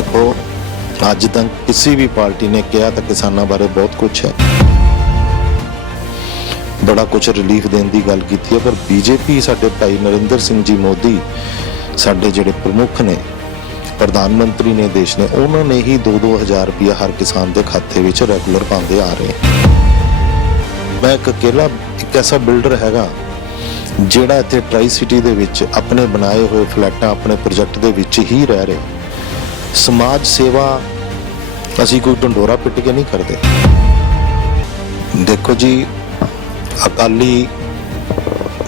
देखो ਅੱਜ तक किसी भी पार्टी ने कहा तो किसानों बारे बहुत कुछ है, बड़ा कुछ रिलीफ देने की गल की है, पर बीजेपी साडे भाई नरेंद्र सिंह जी मोदी साडे जिहड़े प्रमुख ने, प्रधानमंत्री ने देश ने, उन्होंने ही 2-2 हज़ार रुपया हर किसान के खाते में रेगूलर पाते आ रहे हैं। मैं एक अकेला एक ऐसा बिल्डर हैगा जिहड़ा इत्थे ट्राई सिटी दे विच अपने बनाए हुए फ्लैटां अपने प्रोजेक्ट दे विच ही रह रहे। समाज सेवा असी कोई ढंडोरा पिट के नहीं करते। देखो जी, अकाली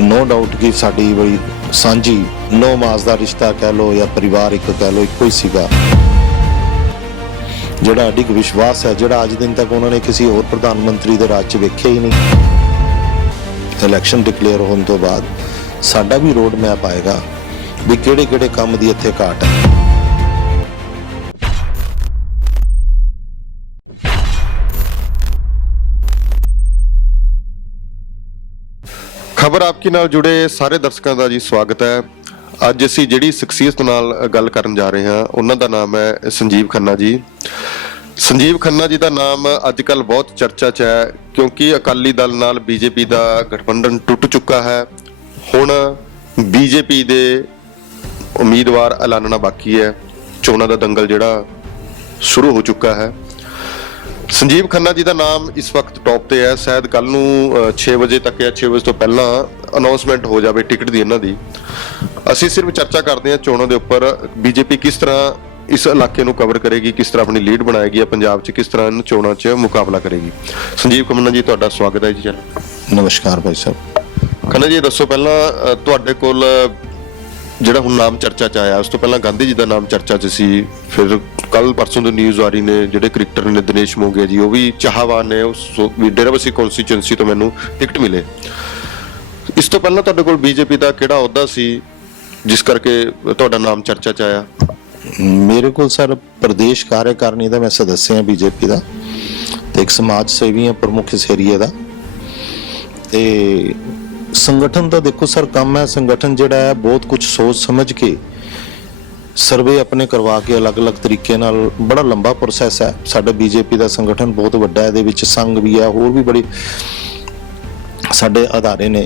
नो डाउट कि साडी बड़ी सांझी नो मास का रिश्ता कह लो या परिवार एक कह लो, इको ही सीगा जिहड़ा अडिग विश्वास है, जिहड़ा अज दिन तक उन्होंने किसी होर प्रधानमंत्री के राज च वेख्या ही नहीं। इलैक्शन डिकलेयर होने तो बाद साडा भी रोड मैप आएगा भी किहड़े किहड़े काम दी इत्थे घाट है। खबर आपकी नाल जुड़े सारे दर्शकों का जी स्वागत है। अज असी जिहड़ी शख्सियत नाल गल करन जा रहे हैं उन्हां दा नाम है संजीव खन्ना जी। संजीव खन्ना जी का नाम अजकल बहुत चर्चा च है क्योंकि अकाली दल नाल बीजेपी का गठबंधन टुट चुका है। हुण बीजेपी दे उम्मीदवार ऐलानना बाकी है, चोणां दा दंगल जिहड़ा शुरू हो चुका है। संजीव खन्ना जी का नाम इस वक्त टॉप ते है, शायद कल नूं 6 बजे तक या 6 बजे तो पहला अनाउंसमेंट हो जाए टिकट की इन्हां दी। असीं सिर्फ चर्चा करते हैं चोणों के उपर, बीजेपी किस तरह इस इलाके नूं कवर करेगी, किस तरह अपनी लीड बनाएगी या पंजाब च किस तरह इन चोणों च मुकाबला करेगी। संजीव खन्ना जी तुहाडा स्वागत है जी। चैनल नमस्कार भाई साहब। खन्ना जी दसो पहला तुहाडे कोल ਜਿਹੜਾ ਹੁਣ ਨਾਮ ਚਰਚਾ ਚ ਆਇਆ, ਉਸ ਤੋਂ ਪਹਿਲਾਂ ਗਾਂਧੀ ਜੀ ਦਾ ਨਾਮ ਚਰਚਾ ਚ ਸੀ, ਫਿਰ ਕੱਲ ਪਰਸੋਂ ਦੀ ਨਿਊਜ਼ ਆ ਰਹੀ ਨੇ ਜਿਹੜੇ ਕ੍ਰਿਕਟਰ ਨੇ ਦਿਨੇਸ਼ ਮੋਂਗਿਆ ਜੀ ਉਹ ਵੀ ਚਾਹਵਾਨ ਨੇ ਉਸ ਡੇਰਾਬੱਸੀ ਕਨਸਟੀਚੁਐਂਸੀ ਤੋਂ ਮੈਨੂੰ ਟਿਕਟ ਮਿਲੇ। ਇਸ ਤੋਂ ਪਹਿਲਾਂ ਤੁਹਾਡੇ ਕੋਲ ਬੀਜੇਪੀ ਦਾ ਕਿਹੜਾ ਅਹੁਦਾ ਸੀ ਜਿਸ ਕਰਕੇ ਤੁਹਾਡਾ ਨਾਮ ਚਰਚਾ ਚ ਆਇਆ? ਮੇਰੇ ਕੋਲ ਸਰ ਪ੍ਰਦੇਸ਼ ਕਾਰਜਕਾਰਨੀ ਦਾ ਮੈਂ ਸਦੱਸਿਆ ਹਾਂ ਬੀਜੇਪੀ ਦਾ, ਤੇ ਇੱਕ ਸਮਾਜ ਸੇਵੀ ਹਾਂ ਪ੍ਰਮੁੱਖ ਇਸ ਏਰੀਏ ਦਾ। ਤੇ संगठन का देखो सर काम है, संगठन जिहड़ा है बहुत कुछ सोच समझ के सर्वे अपने करवा के अलग अलग तरीके नाल, बड़ा लंबा प्रोसैस है। साडा बीजेपी का संगठन बहुत वड्डा है, इहदे विच संघ भी है, होर भी बड़ी साडे अदारे ने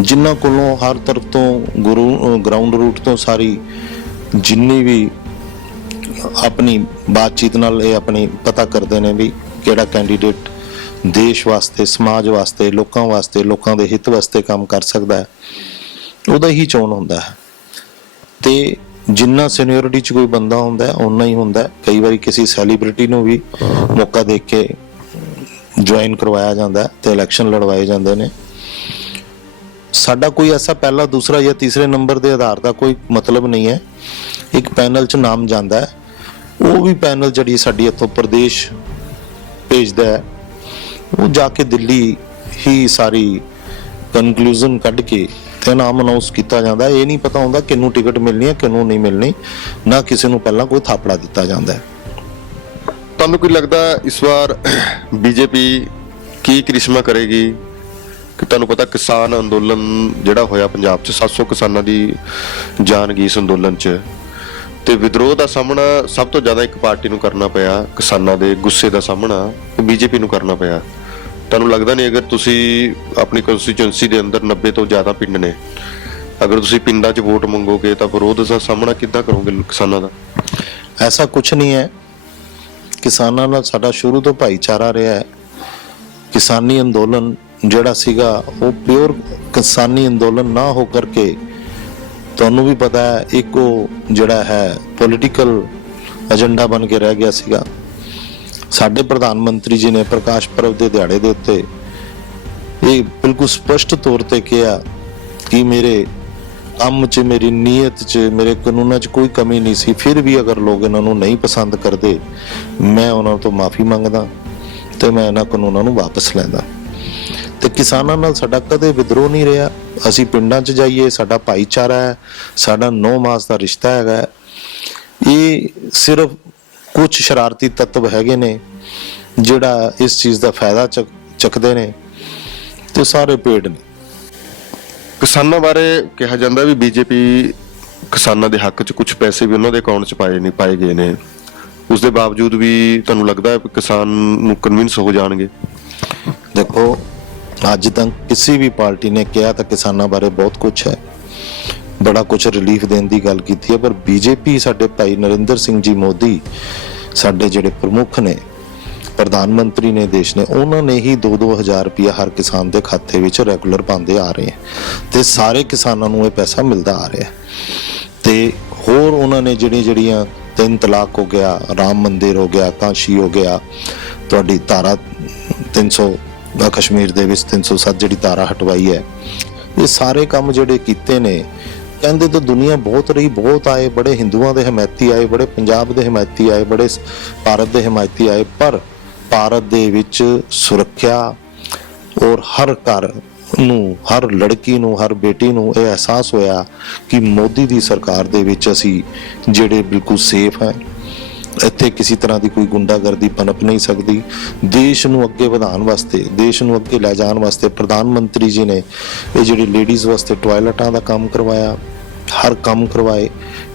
जिन्हां कोलों हर तरफ तो ग्राउंड रूट तो सारी जिन्नी भी अपनी बातचीत नाल ये अपनी पता करते हैं भी किहड़ा कैंडीडेट देश वास्ते, समाज वास्ते, लोगों वास्ते, लोगों के हित वास्ते काम कर सकता है, उहदा ही चोण हुंदा है। ते जिन्ना सीनियोरिटी च कोई बंदा हुंदा है उन्ना ही हुंदा है। कई बार किसी सैलीब्रिटी नूं भी मौका दे के ज्वाइन करवाया जाता है ते इलैक्शन लड़वाए जाते हैं। साडा कोई ऐसा पहला दूसरा या तीसरे नंबर के आधार का कोई मतलब नहीं है। एक पैनल च नाम जाता है, वो भी पैनल जिहड़ी साडी इत्थों प्रदेश भेजदा है, वो जाके दिल्ली ही सारी कनक्लूजन कढ़ के ते नाम अनाउंस किया जाता है। ये नहीं पता होंदा किनू टिकट मिलनी है किनू नहीं मिलनी, ना किसी नूं पहला कोई थापड़ा दिता जाता है। तुहानूं कोई लगदा इस बार बीजेपी की करिश्मा करेगी कि तुहानूं पता किसान अंदोलन जिहड़ा होया पंजाब च 700 किसानां दी जान गई इस अंदोलन च, ਤੇ ਵਿਦਰੋਹ ਦਾ ਸਾਹਮਣਾ ਸਭ ਤੋਂ ਜ਼ਿਆਦਾ ਇੱਕ ਪਾਰਟੀ ਨੂੰ ਕਰਨਾ ਪਿਆ, ਕਿਸਾਨਾਂ ਦੇ ਗੁੱਸੇ ਦਾ ਸਾਹਮਣਾ ਬੀਜੇਪੀ ਨੂੰ ਕਰਨਾ ਪਿਆ। ਤੁਹਾਨੂੰ ਲੱਗਦਾ ਨਹੀਂ ਅਗਰ ਤੁਸੀਂ ਆਪਣੀ ਕੰਸਟੀਚੁਐਂਸੀ ਦੇ ਅੰਦਰ 90 ਤੋਂ ਜ਼ਿਆਦਾ ਪਿੰਡ ਨੇ, ਅਗਰ ਤੁਸੀਂ ਪਿੰਡਾਂ 'ਚ ਵੋਟ ਮੰਗੋਗੇ ਤਾਂ ਵਿਰੋਧ ਦਾ ਸਾਹਮਣਾ ਕਿੱਦਾਂ ਕਰੋਗੇ ਕਿਸਾਨਾਂ ਦਾ? ਐਸਾ ਕੁਝ ਨਹੀਂ ਹੈ। ਕਿਸਾਨਾਂ ਨਾਲ ਸਾਡਾ ਸ਼ੁਰੂ ਤੋਂ ਭਾਈਚਾਰਾ ਰਿਹਾ ਹੈ। ਕਿਸਾਨੀ ਅੰਦੋਲਨ ਜਿਹੜਾ ਸੀਗਾ ਉਹ ਪਿਓਰ ਕਿਸਾਨੀ ਅੰਦੋਲਨ ਨਾ ਹੋ ਕਰਕੇ ਤੁਹਾਨੂੰ भी पता है एक ਜਿਹੜਾ है पॉलिटिकल एजेंडा बन के रह गया ਸੀਗਾ। ਸਾਡੇ प्रधानमंत्री जी ने प्रकाश पर्व के दिहाड़े ਦੇ ਉੱਤੇ ਇਹ बिल्कुल स्पष्ट तौर ਤੇ ਕਿਹਾ कि मेरे ਕੰਮ 'ਚ, मेरी नीयत 'ਚ, मेरे कानूनां 'ਚ कोई कमी नहीं सी। फिर भी अगर लोग ਇਹਨਾਂ ਨੂੰ नहीं पसंद करते मैं ਉਹਨਾਂ ਤੋਂ माफ़ी ਮੰਗਦਾ ਤੇ मैं ਇਹਨਾਂ ਕਾਨੂੰਨਾਂ ਨੂੰ ਵਾਪਸ ਲੈਂਦਾ। ਤੇ ਕਿਸਾਨਾਂ ਨਾਲ ਸਾਡਾ ਕਦੇ ਵਿਦਰੋਹ ਨਹੀਂ ਰਿਹਾ। ਅਸੀਂ ਪਿੰਡਾਂ 'ਚ ਜਾਈਏ, ਸਾਡਾ ਭਾਈਚਾਰਾ ਹੈ, ਸਾਡਾ 9 ਮਾਸ ਦਾ ਰਿਸ਼ਤਾ ਹੈਗਾ। ਇਹ ਸਿਰਫ ਕੁਝ ਸ਼ਰਾਰਤੀ ਤੱਤਵ ਹੈਗੇ ਨੇ ਜਿਹੜਾ ਇਸ ਚੀਜ਼ ਦਾ ਫਾਇਦਾ ਚੱਕਦੇ ਨੇ ਤੇ ਸਾਰੇ ਪੇੜ ਨੇ। ਕਿਸਾਨਾਂ ਬਾਰੇ ਕਿਹਾ ਜਾਂਦਾ ਵੀ ਬੀਜੇਪੀ ਕਿਸਾਨਾਂ ਦੇ ਹੱਕ 'ਚ ਕੁਝ ਪੈਸੇ ਵੀ ਉਹਨਾਂ ਦੇ ਅਕਾਊਂਟ 'ਚ ਪਾਏ ਗਏ ਨੇ। ਉਸ ਦੇ ਬਾਵਜੂਦ ਵੀ ਤੁਹਾਨੂੰ ਲੱਗਦਾ ਹੈ ਕਿ ਕਿਸਾਨ ਨੂੰ ਕਨਵਿੰਸ ਹੋ ਜਾਣਗੇ? ਦੇਖੋ, ਅੱਜ ਤੱਕ ਕਿਸੇ ਵੀ ਪਾਰਟੀ ਨੇ ਕਿਹਾ ਤਾਂ ਕਿਸਾਨਾਂ ਬਾਰੇ ਬਹੁਤ ਕੁਝ ਹੈ, ਬੜਾ ਕੁਝ ਰਿਲੀਫ ਦੇਣ ਦੀ ਗੱਲ ਕੀਤੀ ਹੈ, ਪਰ ਬੀਜੇਪੀ, ਸਾਡੇ ਭਾਈ ਨਰਿੰਦਰ ਸਿੰਘ ਜੀ ਮੋਦੀ, ਸਾਡੇ ਜਿਹੜੇ ਪ੍ਰਮੁੱਖ ਨੇ, ਪ੍ਰਧਾਨ ਮੰਤਰੀ ਨੇ ਦੇਸ਼ ਨੇ, ਉਹਨਾਂ ਨੇ ਹੀ 2-2 ਹਜ਼ਾਰ ਰੁਪਇਆ ਹਰ ਕਿਸਾਨ ਦੇ ਖਾਤੇ ਵਿੱਚ ਰੈਗੂਲਰ ਪਾਉਂਦੇ ਆ ਰਹੇ ਹੈ ਤੇ ਸਾਰੇ ਕਿਸਾਨਾਂ ਨੂੰ ਇਹ ਪੈਸਾ ਮਿਲਦਾ ਆ ਰਿਹਾ। ਤੇ ਹੋਰ ਉਹਨਾਂ ਨੇ ਜਿਹੜੀਆਂ 3 ਤਲਾਕ ਹੋ ਗਿਆ, ਰਾਮ ਮੰਦਿਰ ਹੋ ਗਿਆ, ਕਾਸ਼ੀ ਹੋ ਗਿਆ, ਤੁਹਾਡੀ ਧਾਰਾ 300 ਕਸ਼ਮੀਰ ਦੇ ਵਿੱਚ 307 ਜਿਹੜੀ ਧਾਰਾ ਹਟਵਾਈ ਹੈ, ਇਹ ਸਾਰੇ ਕੰਮ ਜਿਹੜੇ ਕੀਤੇ ਨੇ, ਕਹਿੰਦੇ ਤਾਂ ਦੁਨੀਆ ਬਹੁਤ ਰਹੀ, ਬਹੁਤ ਆਏ, ਬੜੇ ਹਿੰਦੂਆਂ ਦੇ ਹਮਾਇਤੀ ਆਏ, ਬੜੇ ਪੰਜਾਬ ਦੇ ਹਮਾਇਤੀ ਆਏ, ਬੜੇ ਭਾਰਤ ਦੇ ਹਮਾਇਤੀ ਆਏ, ਪਰ ਭਾਰਤ ਦੇ ਵਿੱਚ ਸੁਰੱਖਿਆ ਔਰ ਹਰ ਘਰ ਨੂੰ, ਹਰ ਲੜਕੀ ਨੂੰ, ਹਰ ਬੇਟੀ ਨੂੰ ਇਹ ਅਹਿਸਾਸ ਹੋਇਆ ਕਿ ਮੋਦੀ ਦੀ ਸਰਕਾਰ ਦੇ ਵਿੱਚ ਅਸੀਂ ਜਿਹੜੇ ਬਿਲਕੁਲ ਸੇਫ ਹੈ। ਇੱਥੇ ਕਿਸੇ ਤਰ੍ਹਾਂ ਦੀ ਕੋਈ ਗੁੰਡਾਗਰਦੀ ਪਨਪ ਨਹੀਂ ਸਕਦੀ। ਦੇਸ਼ ਨੂੰ ਅੱਗੇ ਵਧਾਉਣ ਵਾਸਤੇ, ਦੇਸ਼ ਨੂੰ ਅੱਗੇ ਲੈ ਜਾਣ ਵਾਸਤੇ ਪ੍ਰਧਾਨ ਮੰਤਰੀ ਜੀ ਨੇ ਇਹ ਜਿਹੜੀ ਲੇਡੀਜ਼ ਵਾਸਤੇ ਟਾਇਲਟਾਂ ਦਾ ਕੰਮ ਕਰਵਾਇਆ, ਹਰ ਕੰਮ ਕਰਵਾਏ,